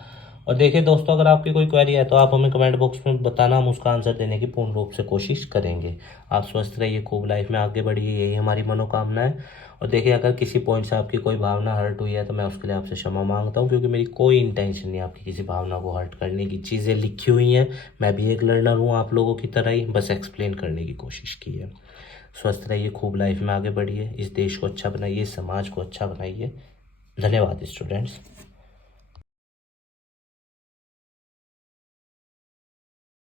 और देखिए दोस्तों, अगर आपकी कोई क्वेरी है तो आप हमें कमेंट बॉक्स में बताना, हम उसका आंसर देने की पूर्ण रूप से कोशिश करेंगे। आप स्वस्थ रहिए, खूब लाइफ में आगे बढ़िए, यही हमारी मनोकामना है। और देखिए, अगर किसी पॉइंट से आपकी कोई भावना हर्ट हुई है तो मैं उसके लिए आपसे क्षमा मांगता हूँ, क्योंकि मेरी कोई इंटेंशन नहीं आपकी किसी भावना को हर्ट करने की। चीज़ें लिखी हुई हैं, मैं भी एक लर्नर हूँ आप लोगों की तरह ही, बस एक्सप्लेन करने की कोशिश की है। स्वस्थ रहिए, खूब लाइफ में आगे बढ़िए, इस देश को अच्छा बनाइए, इस समाज को अच्छा बनाइए। धन्यवाद स्टूडेंट्स।